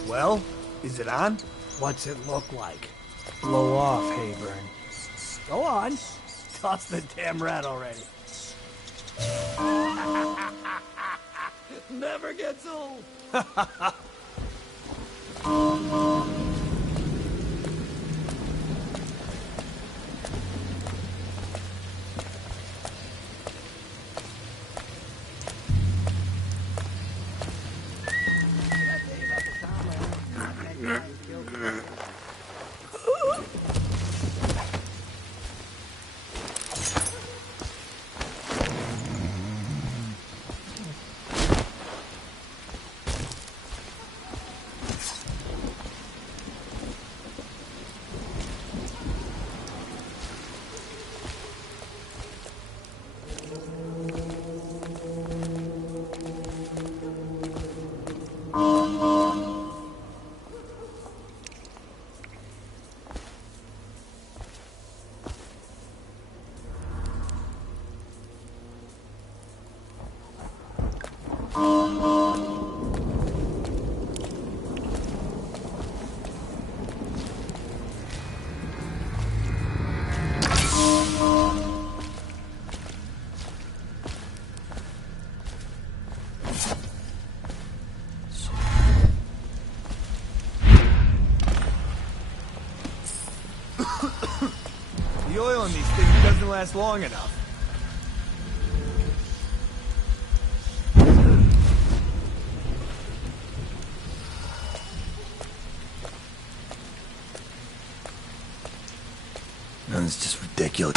Well, is it on? What's it look like? Blow off, Hayburn. Go on. Toss the damn rat already. Never gets old. The oil in these things doesn't last long enough. That's just ridiculous.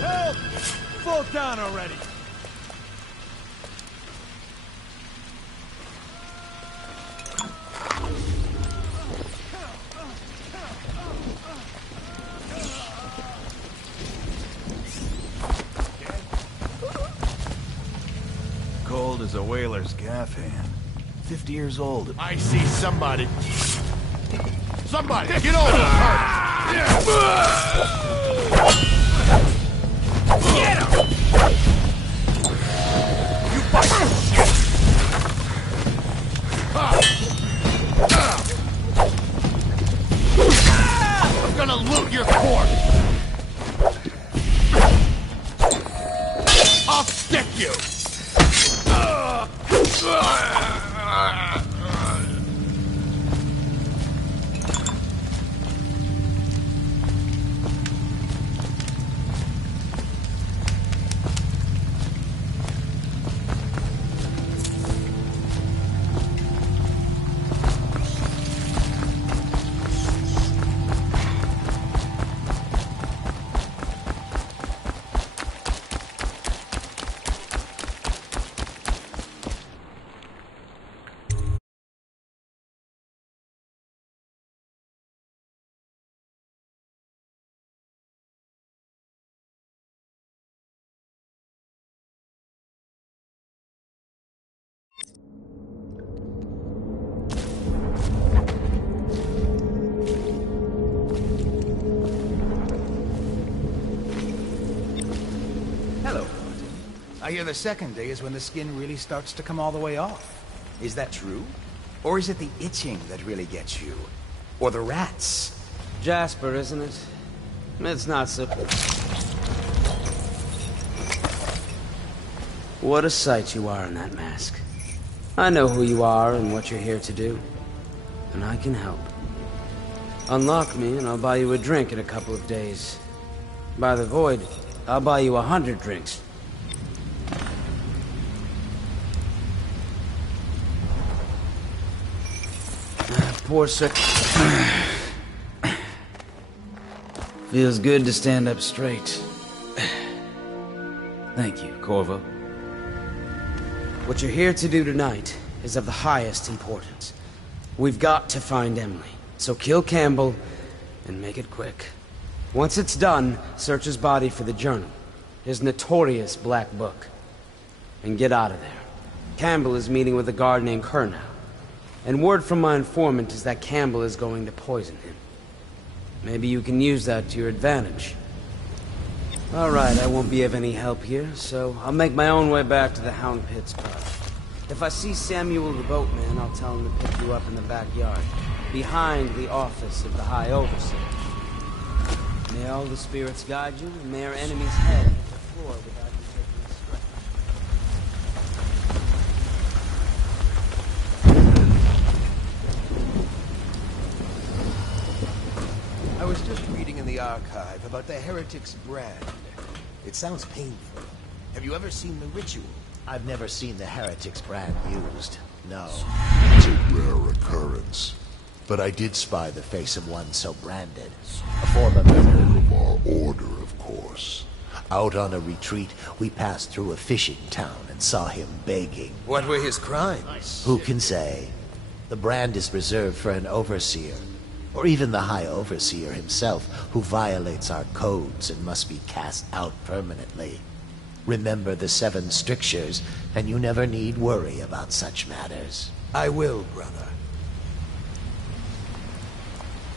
Help! Fall down already! Cold as a whaler's gaff hand. 50 years old. I see somebody. Somebody, get over the hurt! Get him! You fucking shit! I'm gonna loot your corpse! I'll stick you! I hear the second day is when the skin really starts to come all the way off. Is that true? Or is it the itching that really gets you? Or the rats? Jasper, isn't it? It's not so... What a sight you are in that mask. I know who you are and what you're here to do. And I can help. Unlock me and I'll buy you a drink in a couple of days. By the Void, I'll buy you 100 drinks. Poor sir. Feels good to stand up straight. Thank you, Corvo. What you're here to do tonight is of the highest importance. We've got to find Emily, so kill Campbell and make it quick. Once it's done, search his body for the journal, his notorious black book, and get out of there. Campbell is meeting with a guard named Kernow, and word from my informant is that Campbell is going to poison him. Maybe you can use that to your advantage. Alright, I won't be of any help here, so I'll make my own way back to the Hound Pits pub. If I see Samuel the boatman, I'll tell him to pick you up in the backyard, behind the office of the High Overseer. May all the spirits guide you, and may our enemy's head hit the floor without you taking a stretch. I was just reading in the archive about the Heretic's brand. It sounds painful. Have you ever seen the ritual? I've never seen the Heretic's brand used, no. It's a rare occurrence. But I did spy the face of one so branded. A former member of our order, of course. Out on a retreat, we passed through a fishing town and saw him begging. What were his crimes? Who can say? The brand is reserved for an overseer, or even the High Overseer himself, who violates our codes and must be cast out permanently. Remember the 7 strictures, and you never need worry about such matters. I will, brother.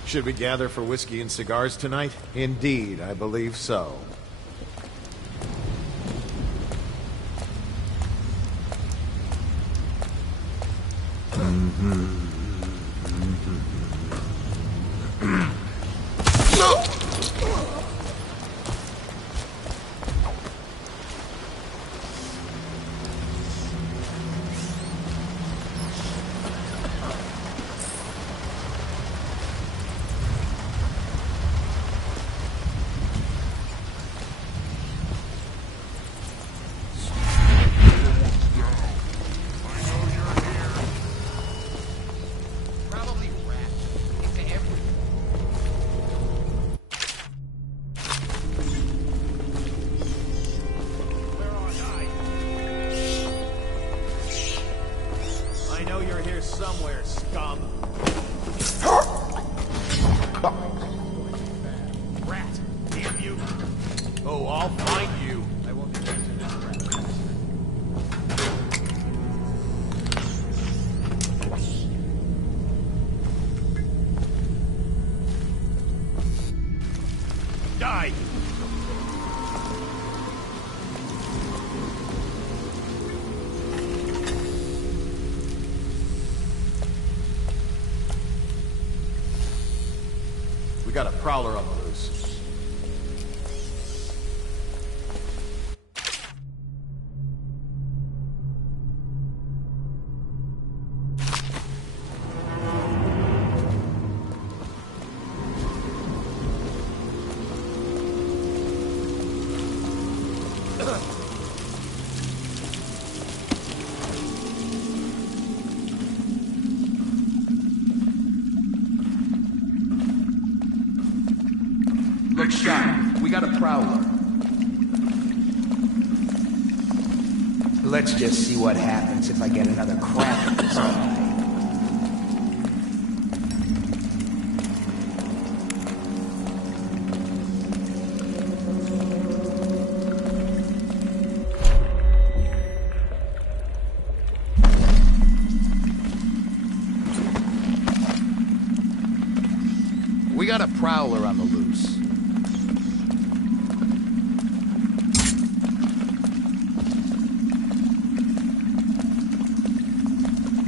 Should we gather for whiskey and cigars tonight? Indeed, I believe so. We got a prowler on the loose. Look sharp. We got a prowler. Let's just see what happens if I get another crack at this guy. We got a prowler on the loose.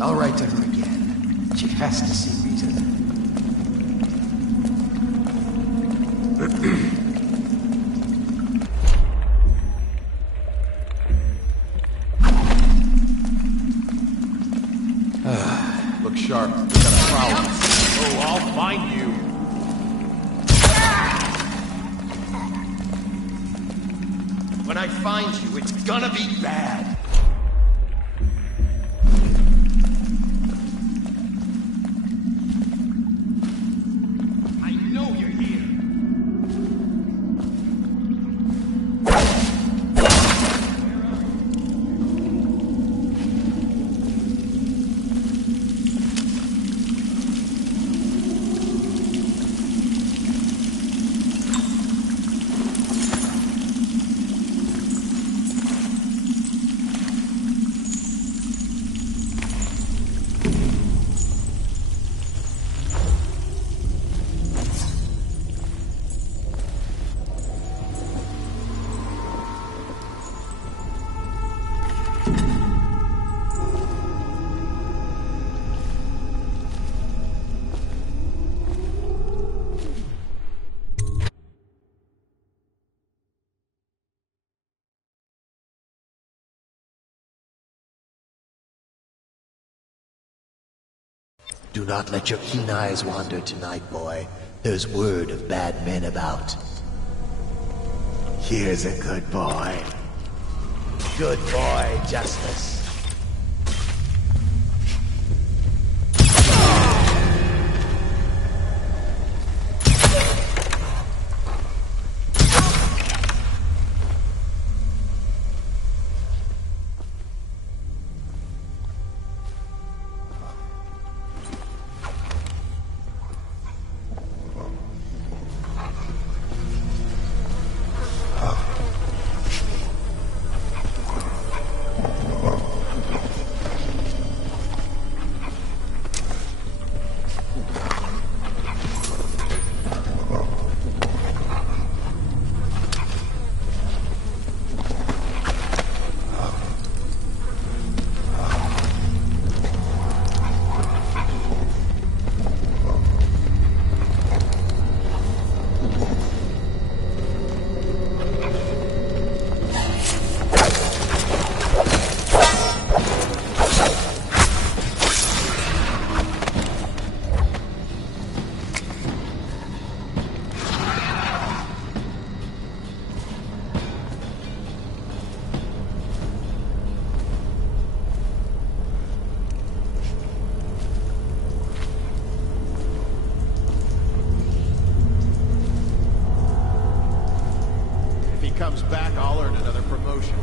I'll write to her again. She has to see reason. Look sharp. We got a problem. Oh, I'll find you. When I find you, it's gonna be bad. I know you're here. Do not let your keen eyes wander tonight, boy. There's word of bad men about. Here's a good boy. Good boy, Justice. Comes back, I'll earn another promotion.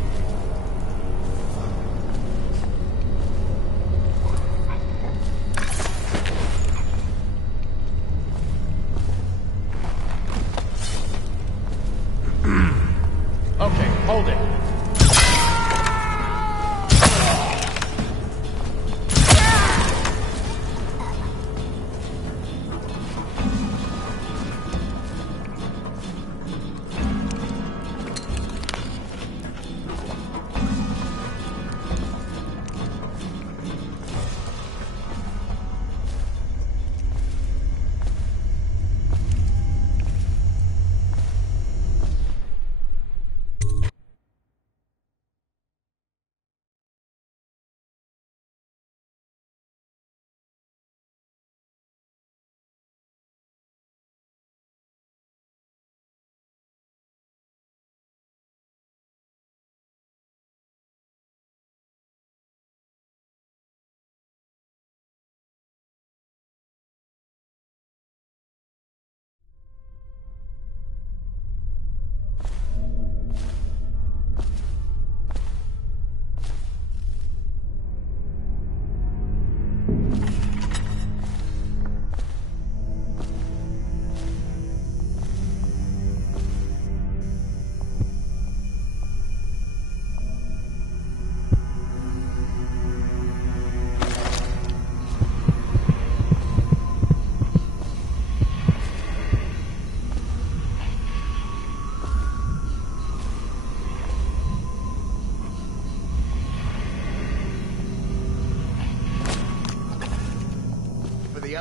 Okay, hold it.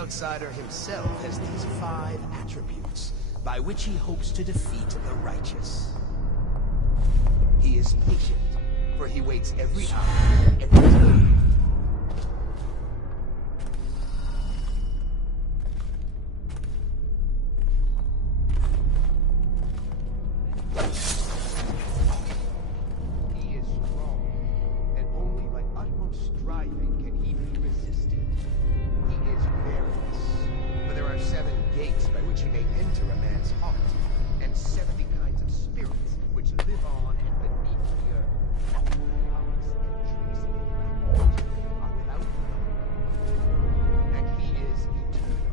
outsider himself has these 5 attributes by which he hopes to defeat the righteous. He is patient, for he waits every hour, every day. He is strong, and only by utmost striving can he be resisted. He is fearless, for there are 7 gates by which he may enter a man's heart, and 70 kinds of spirits which live on and beneath the earth. Powers and tricks of black are without number. And he is eternal,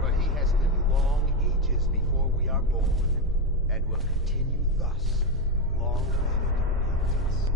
for he has lived long ages before we are born, and will continue thus long after we exist.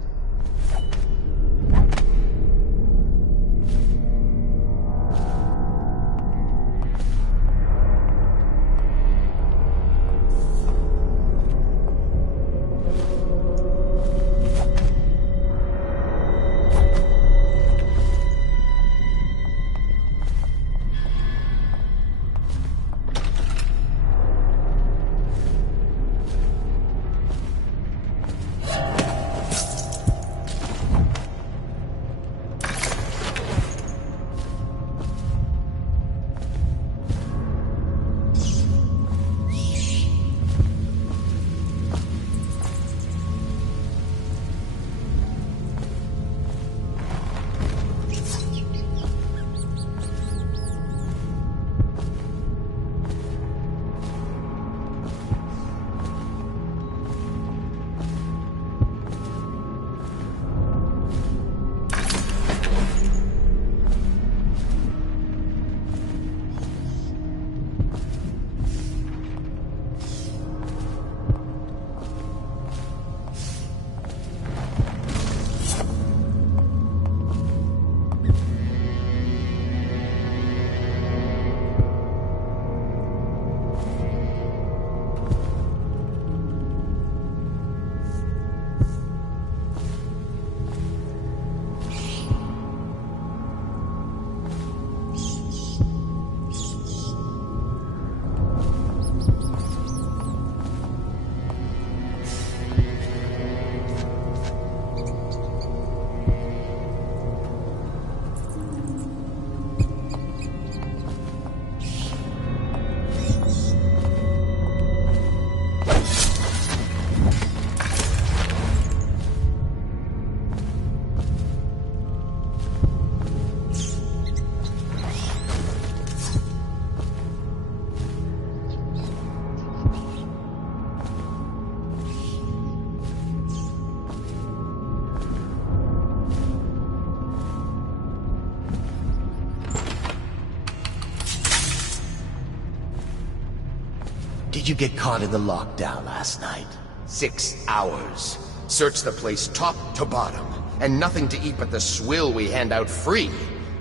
Did you get caught in the lockdown last night? 6 hours. Searched the place top to bottom, and nothing to eat but the swill we hand out free.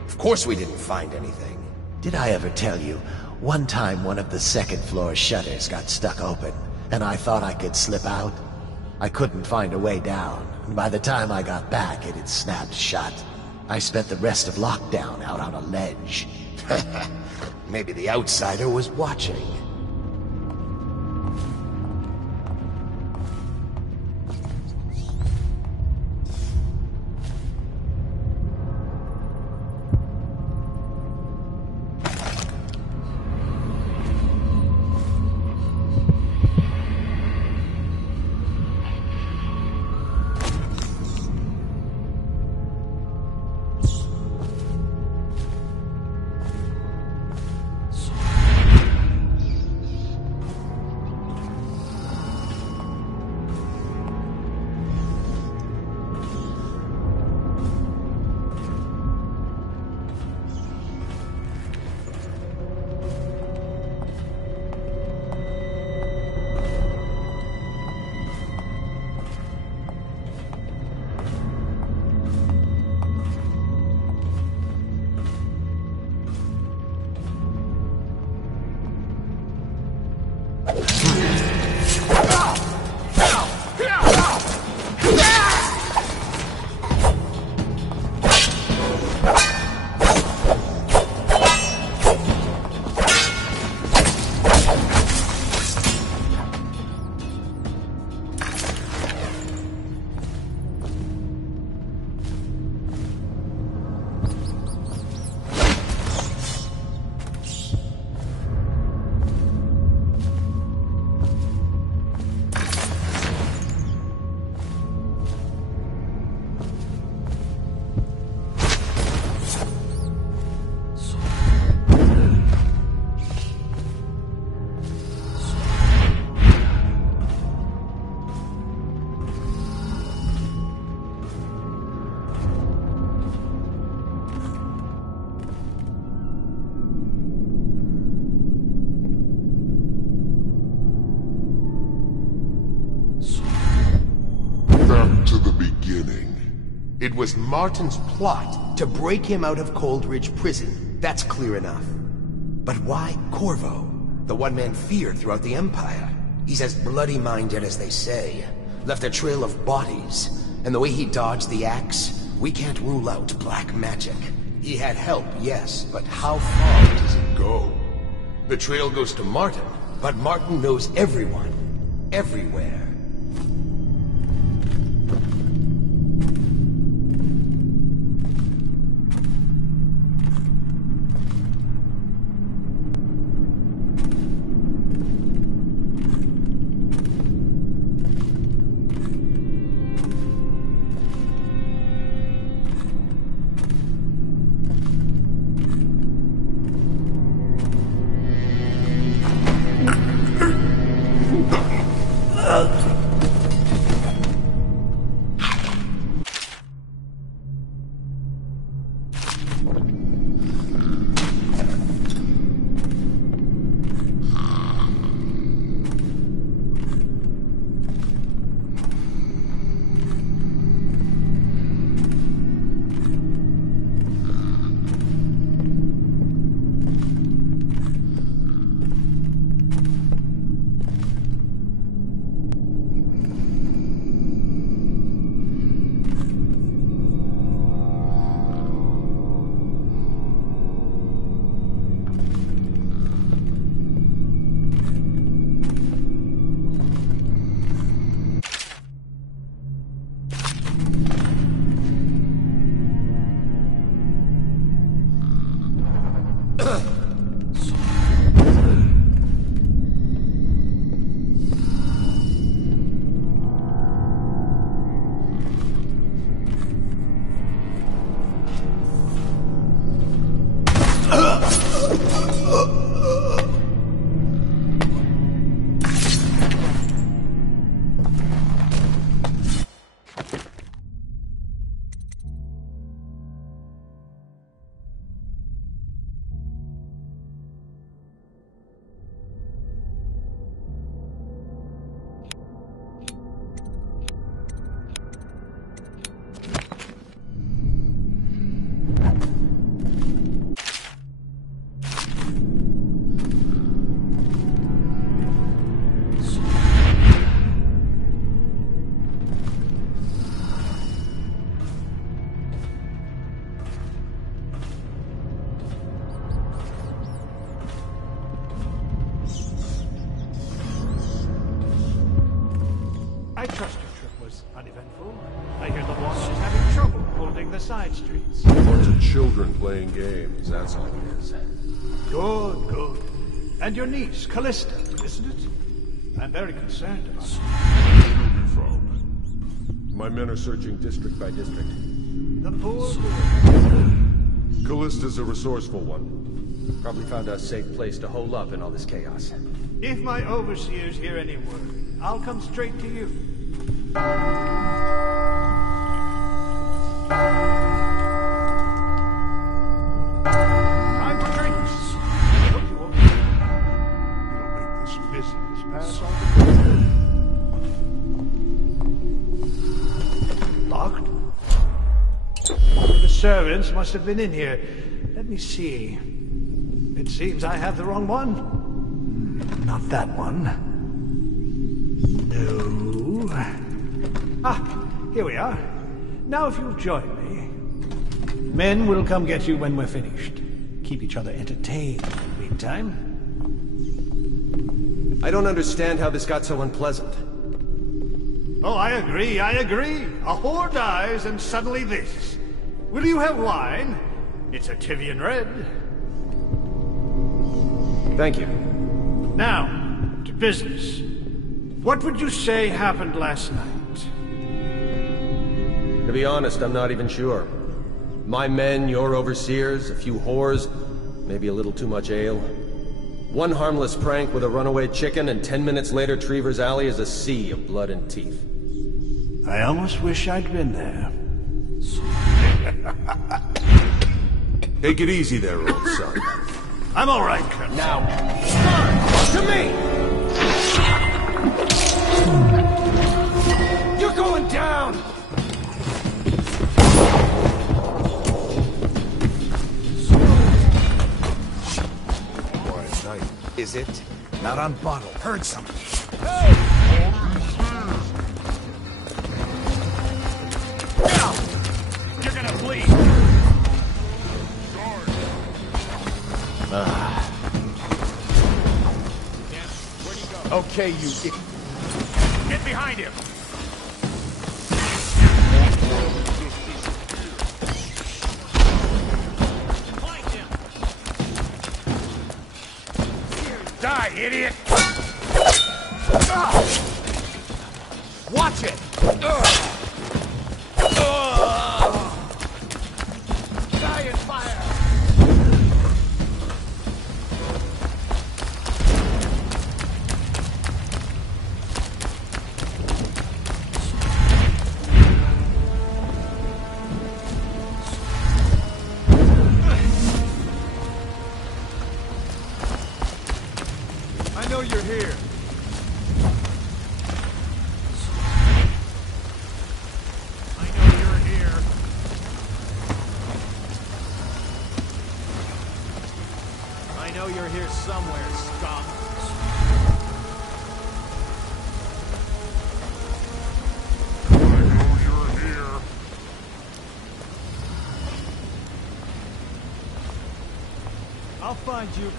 Of course we didn't find anything. Did I ever tell you, one time one of the second floor shutters got stuck open, and I thought I could slip out? I couldn't find a way down, and by the time I got back, it had snapped shut. I spent the rest of lockdown out on a ledge. Maybe the outsider was watching. beginning. It was Martin's plot to break him out of Coldridge Prison. That's clear enough. But why Corvo? The one man feared throughout the Empire. He's as bloody-minded as they say. Left a trail of bodies. And the way he dodged the axe, we can't rule out black magic. He had help, yes, but how far does it go? The trail goes to Martin, but Martin knows everyone. Everywhere. side streets. A bunch of children playing games, that's all it is. Good, good. And your niece, Callista, isn't it? I'm very concerned about her. Where will you be found? My men are searching district by district. The poor girl. Callista's a resourceful one. Probably found a safe place to hole up in all this chaos. If my overseers hear any word, I'll come straight to you. I'm for drinks. What do you want? It'll make this business pass on. Locked? The servants must have been in here. Let me see. It seems I have the wrong one. Not that one. No. Ah, here we are. Now if you'll join me. Men will come get you when we're finished. Keep each other entertained in the meantime. I don't understand how this got so unpleasant. Oh, I agree, I agree. A whore dies and suddenly this. Will you have wine? It's a Tivian Red. Thank you. Now, to business. What would you say happened last night? To be honest, I'm not even sure. My men, your overseers, a few whores, maybe a little too much ale. One harmless prank with a runaway chicken, and 10 minutes later, Trevor's Alley is a sea of blood and teeth. I almost wish I'd been there. Take it easy there, old son. I'm all right, Colonel. Now, start! To me! You're going down! it. Not on bottle. Heard something. You're gonna bleed. Okay, you... Get behind him. Die, idiot! Watch it! Die in fire! I know you're here. I know you're here. I know you're here somewhere, scum. I know you're here. I'll find you.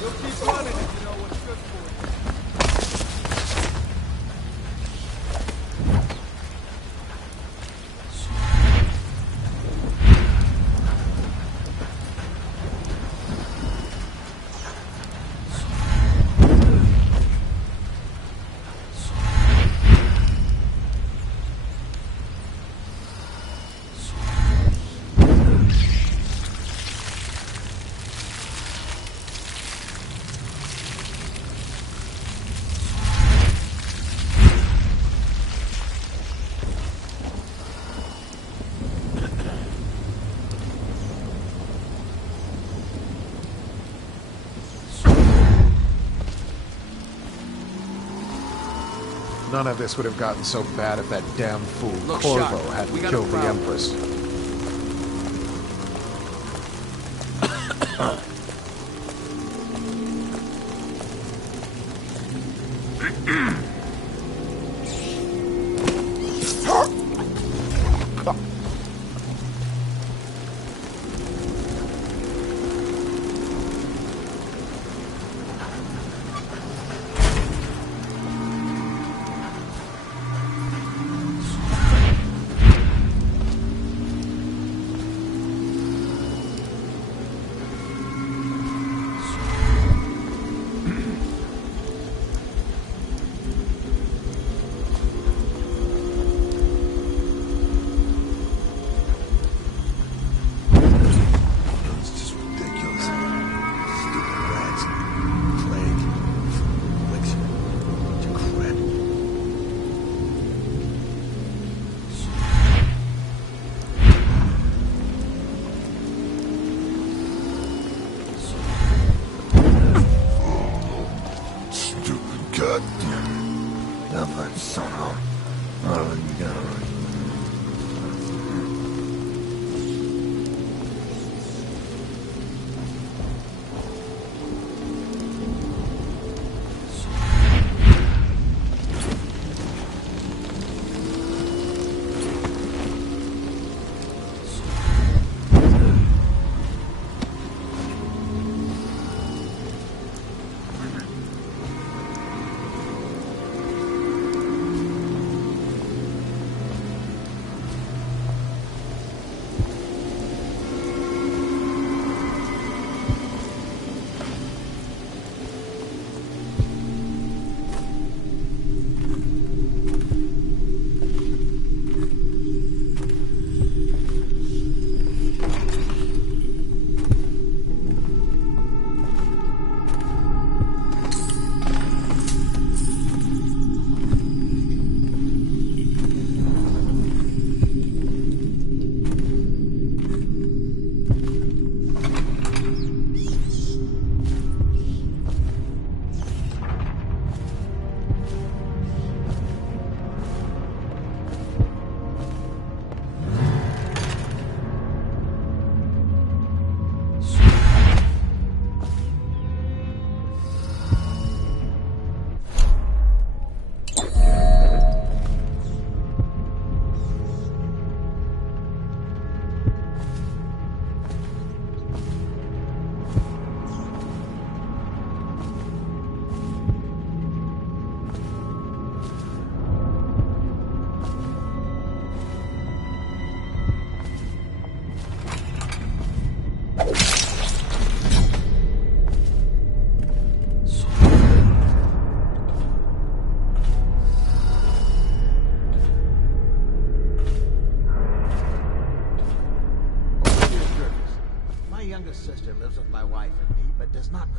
You'll keep running if you know what's good for you. None of this would have gotten so bad if that damn fool Look, Corvo Sharp, hadn't we got a killed the problem. Empress.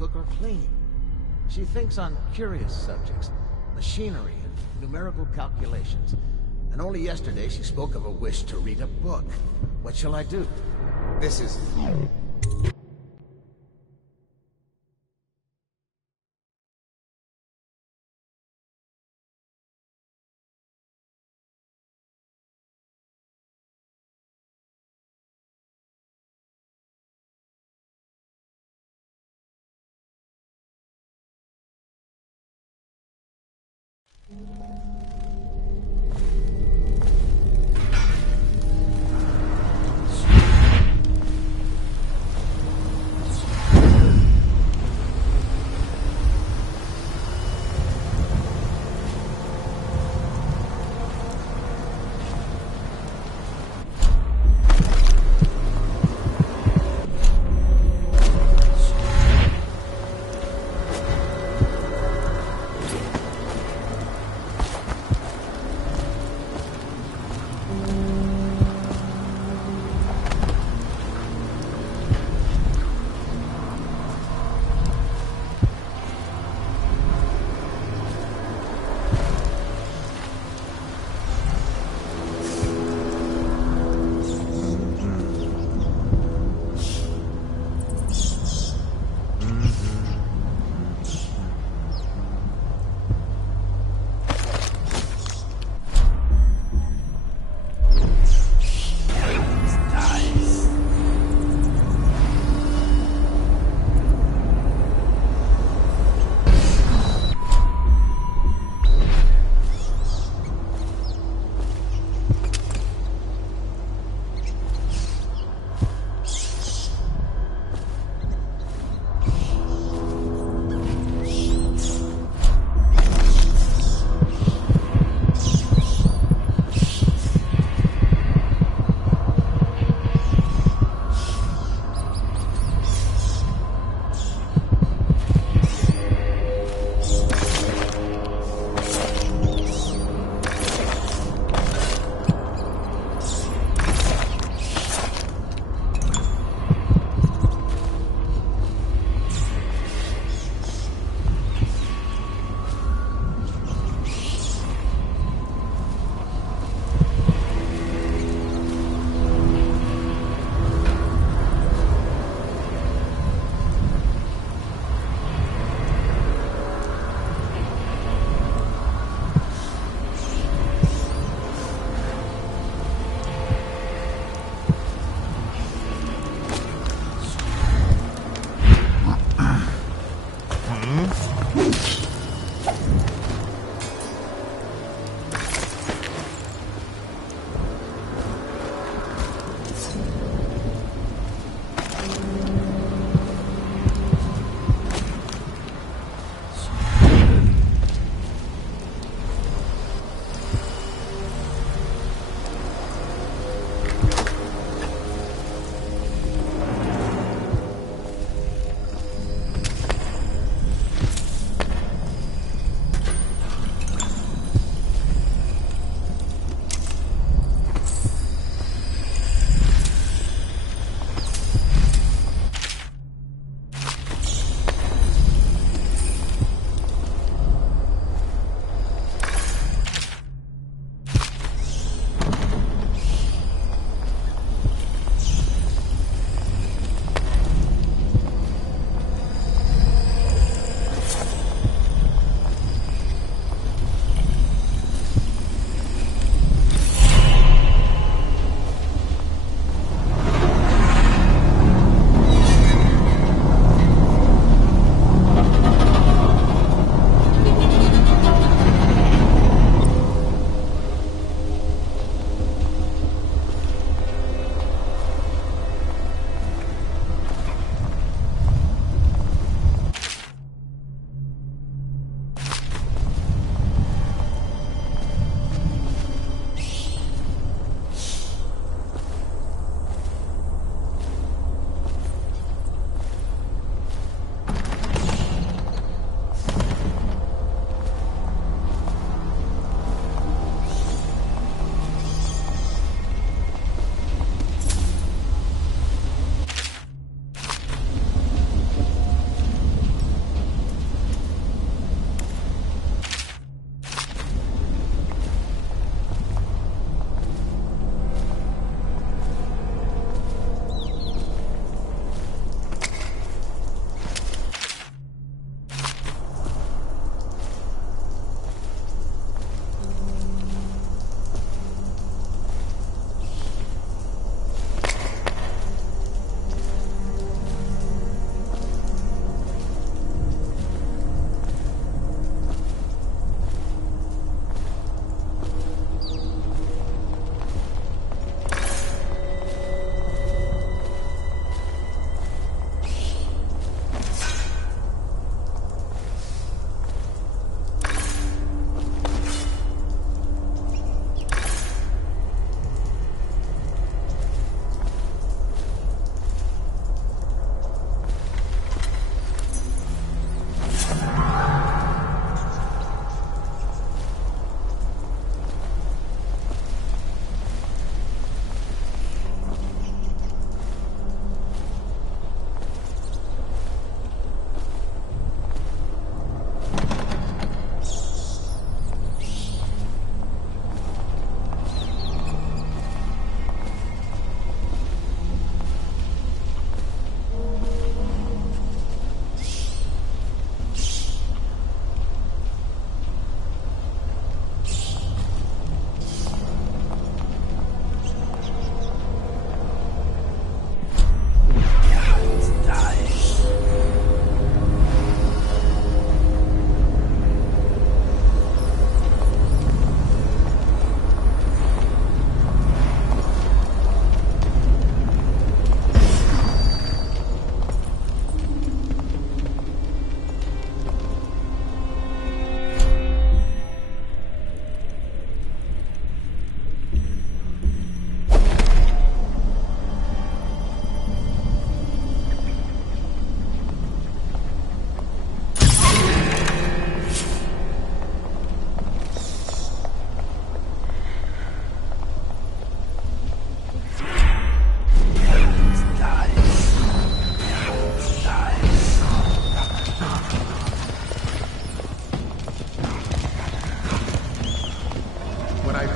cook or clean. She thinks on curious subjects, machinery and numerical calculations. And only yesterday she spoke of a wish to read a book. What shall I do? This is...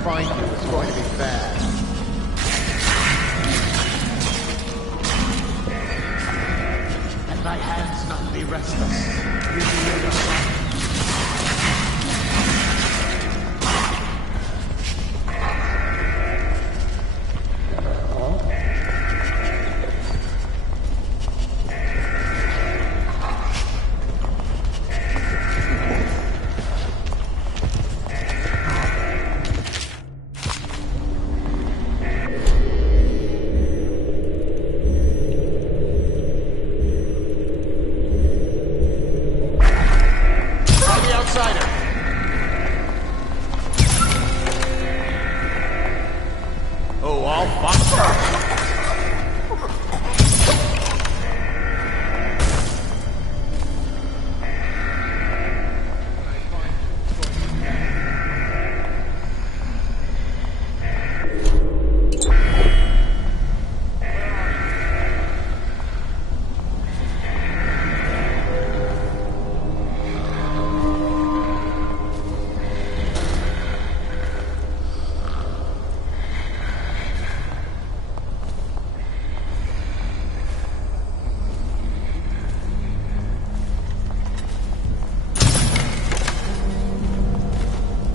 find you is going to be bad. Let thy hands not be restless. Reveal yourself.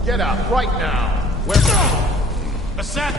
Get out right now! Where's the set?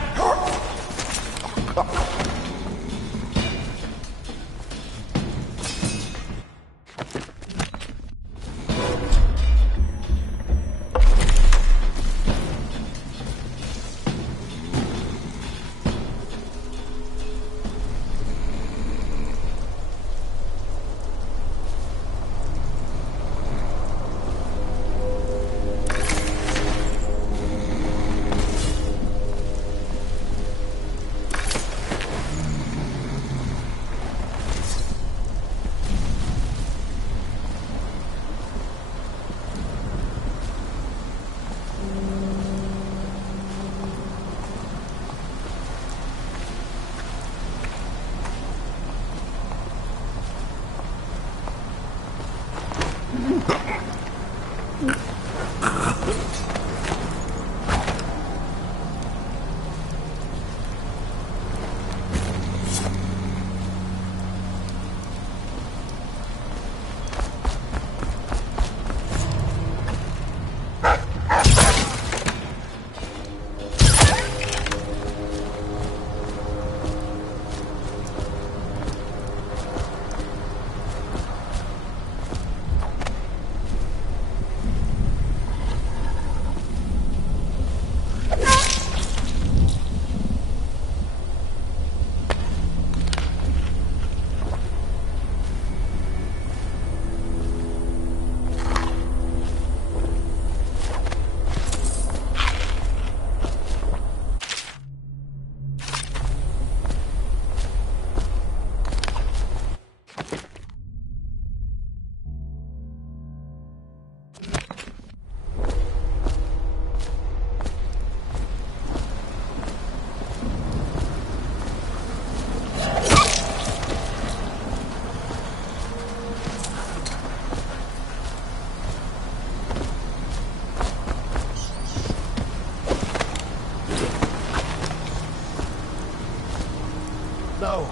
No,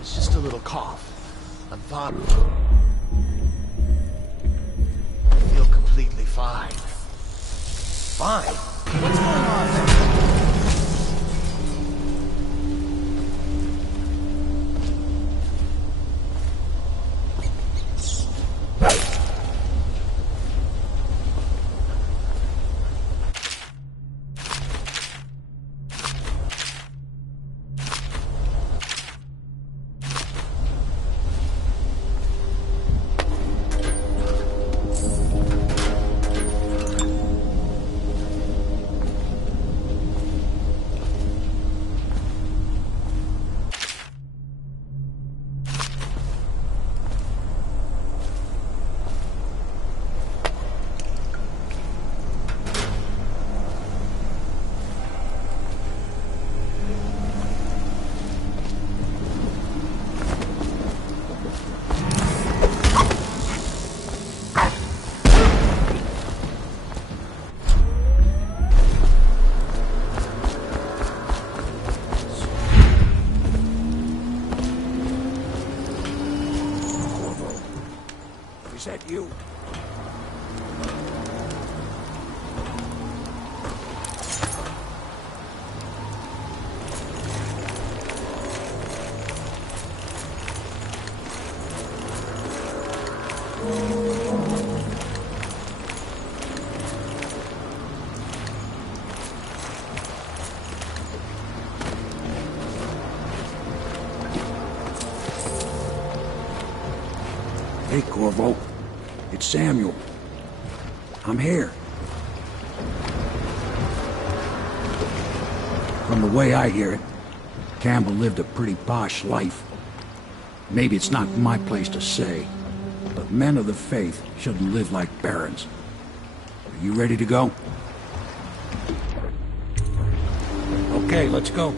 it's just a little cough. I'm fine. I feel completely fine. Fine? What's going on there? you. Hey, Corvo. It's Samuel. I'm here. From the way I hear it, Campbell lived a pretty posh life. Maybe it's not my place to say, but men of the faith shouldn't live like barons. Are you ready to go? Okay, let's go.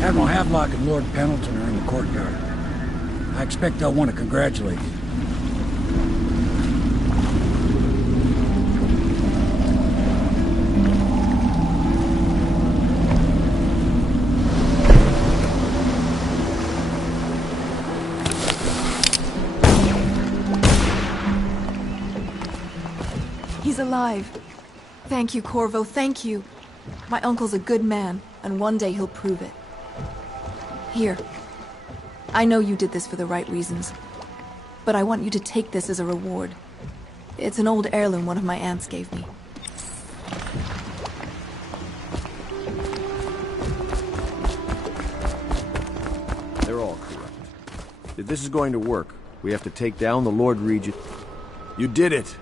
Admiral Havelock and Lord Pendleton are in the courtyard. I expect they'll want to congratulate you. He's alive. Thank you, Corvo, thank you. My uncle's a good man, and one day he'll prove it. Here. I know you did this for the right reasons, but I want you to take this as a reward. It's an old heirloom one of my aunts gave me. They're all corrupt. If this is going to work, we have to take down the Lord Regent. You did it!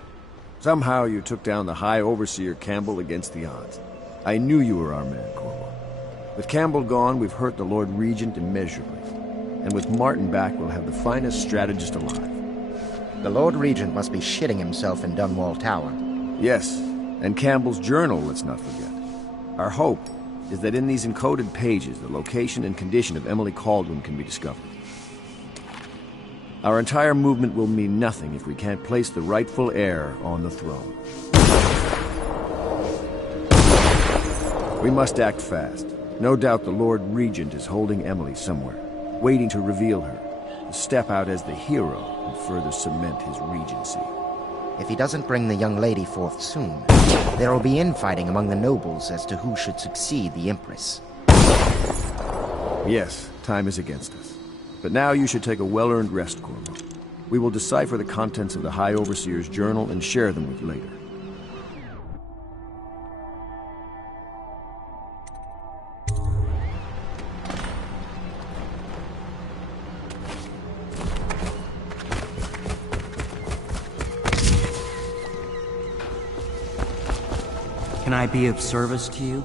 Somehow you took down the High Overseer Campbell against the odds. I knew you were our man, Corvo. With Campbell gone, we've hurt the Lord Regent immeasurably. And with Martin back, we'll have the finest strategist alive. The Lord Regent must be shitting himself in Dunwall Tower. Yes, and Campbell's journal, let's not forget. Our hope is that in these encoded pages, the location and condition of Emily Caldwin can be discovered. Our entire movement will mean nothing if we can't place the rightful heir on the throne. We must act fast. No doubt the Lord Regent is holding Emily somewhere, waiting to reveal her, to step out as the hero and further cement his regency. If he doesn't bring the young lady forth soon, there will be infighting among the nobles as to who should succeed the Empress. Yes, time is against us. But now you should take a well-earned rest, Corvo. We will decipher the contents of the High Overseer's journal and share them with you later. Can I be of service to you?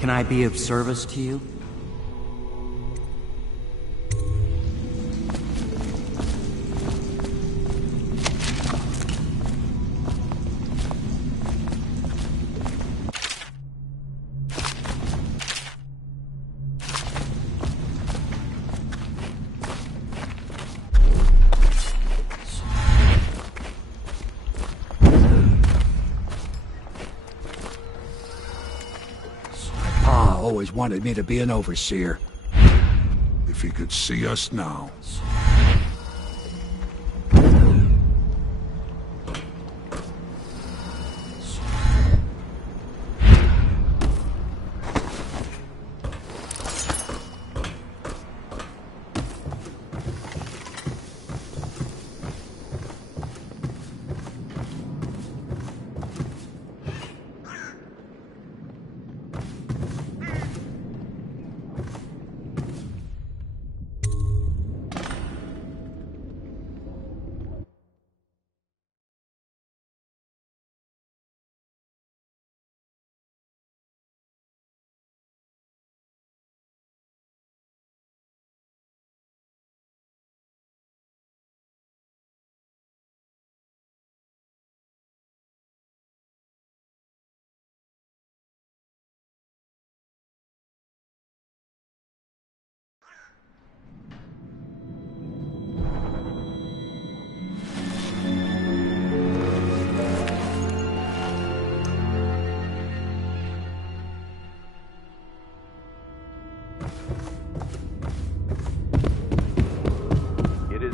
Can I be of service to you? Always wanted me to be an overseer. If he could see us now.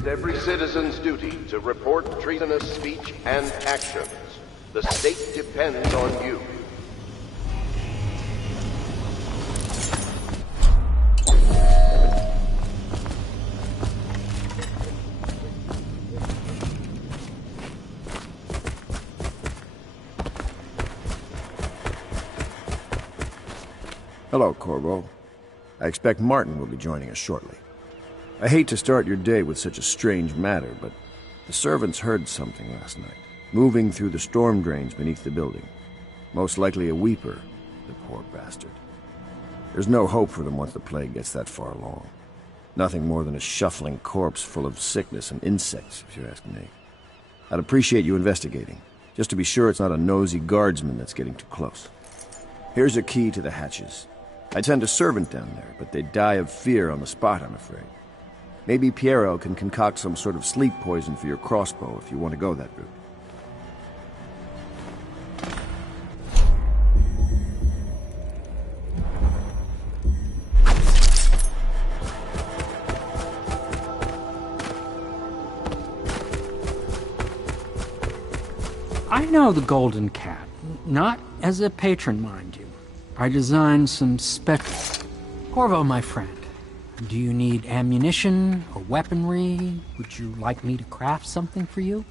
is every citizen's duty to report treasonous speech and actions. The state depends on you. Hello, Corvo. I expect Martin will be joining us shortly. I hate to start your day with such a strange matter, but the servants heard something last night, moving through the storm drains beneath the building. Most likely a weeper, the poor bastard. There's no hope for them once the plague gets that far along. Nothing more than a shuffling corpse full of sickness and insects, if you ask me. I'd appreciate you investigating, just to be sure it's not a nosy guardsman that's getting too close. Here's a key to the hatches. I'd send a servant down there, but they'd die of fear on the spot, I'm afraid. Maybe Piero can concoct some sort of sleep poison for your crossbow if you want to go that route. I know the Golden Cat. Not as a patron, mind you. I designed some special... Corvo, my friend, do you need ammunition or weaponry? Would you like me to craft something for you?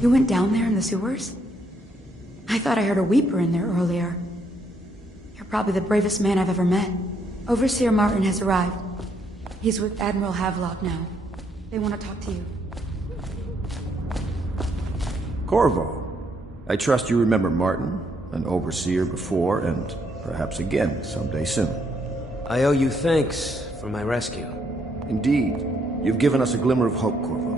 You went down there in the sewers? I thought I heard a weeper in there earlier. You're probably the bravest man I've ever met. Overseer Martin has arrived. He's with Admiral Havelock now. They want to talk to you. Corvo, I trust you remember Martin, an overseer before, and perhaps again someday soon. I owe you thanks for my rescue. Indeed. You've given us a glimmer of hope, Corvo.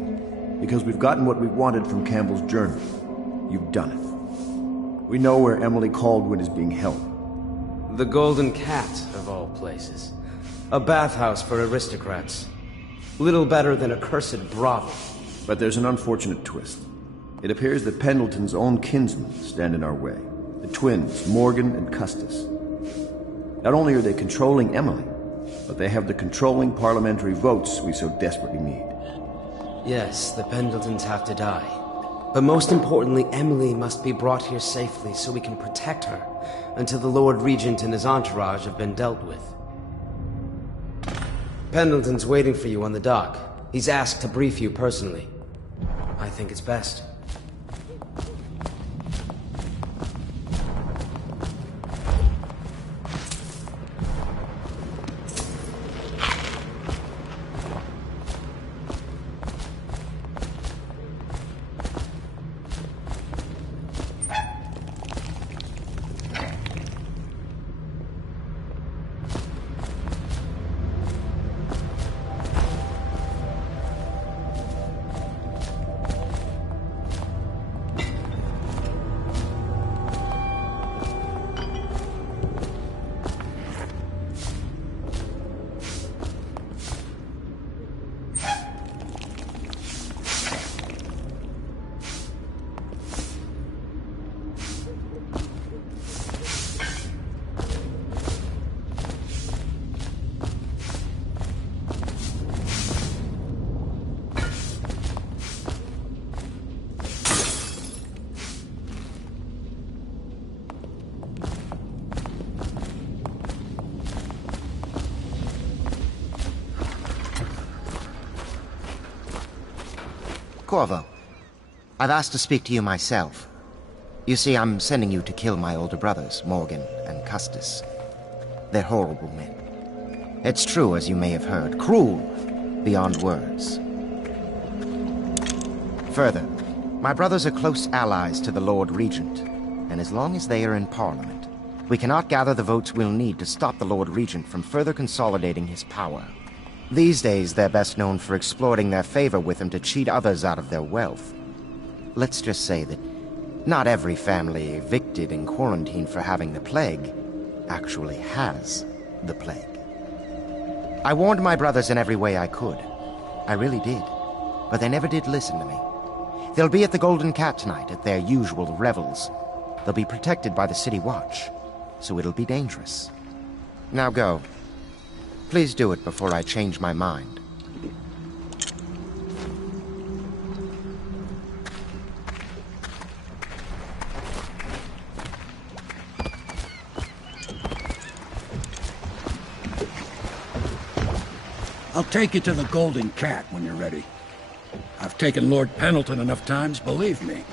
Because we've gotten what we wanted from Campbell's journal. You've done it. We know where Emily Caldwin is being held. The Golden Cat, of all places. A bathhouse for aristocrats. Little better than a cursed brothel. But there's an unfortunate twist. It appears that Pendleton's own kinsmen stand in our way. The twins, Morgan and Custis. Not only are they controlling Emily, but they have the controlling parliamentary votes we so desperately need. Yes, the Pendletons have to die. But most importantly, Emily must be brought here safely so we can protect her until the Lord Regent and his entourage have been dealt with. Pendleton's waiting for you on the dock. He's asked to brief you personally. I think it's best. Corvo, I've asked to speak to you myself. You see, I'm sending you to kill my older brothers, Morgan and Custis. They're horrible men. It's true, as you may have heard, cruel beyond words. Further, my brothers are close allies to the Lord Regent, and as long as they are in Parliament, we cannot gather the votes we'll need to stop the Lord Regent from further consolidating his power. These days, they're best known for exploiting their favor with him to cheat others out of their wealth. Let's just say that not every family evicted and quarantined for having the plague actually has the plague. I warned my brothers in every way I could. I really did. But they never did listen to me. They'll be at the Golden Cat tonight at their usual revels. They'll be protected by the City Watch, so it'll be dangerous. Now go. Please do it before I change my mind. I'll take you to the Golden Cat when you're ready. I've taken Lord Pendleton enough times, believe me.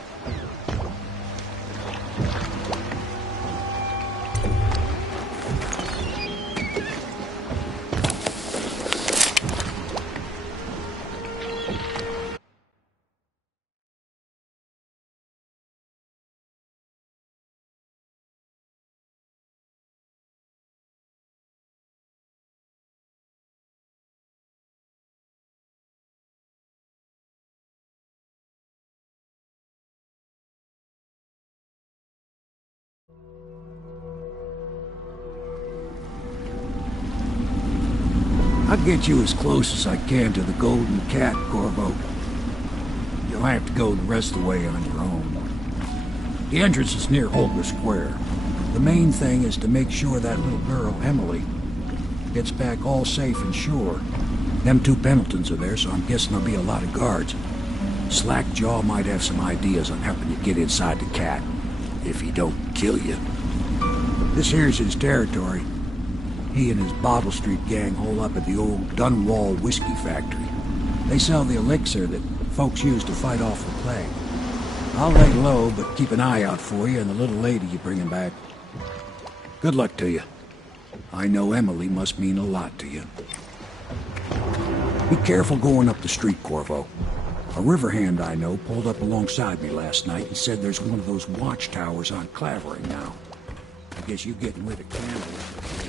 I'll get you as close as I can to the Golden Cat, Corvo. You'll have to go the rest of the way on your own. The entrance is near Holger Square. The main thing is to make sure that little girl, Emily, gets back all safe and sure. Them two Pendletons are there, so I'm guessing there'll be a lot of guards. Slackjaw might have some ideas on helping you get inside the cat, if he don't kill you. This here's his territory. He and his Bottle Street gang hole up at the old Dunwall whiskey factory. They sell the elixir that folks use to fight off the plague. I'll lay low, but keep an eye out for you and the little lady you bring him back. Good luck to you. I know Emily must mean a lot to you. Be careful going up the street, Corvo. A river hand I know pulled up alongside me last night and said there's one of those watchtowers on Clavering now. I guess you getting rid of Campbell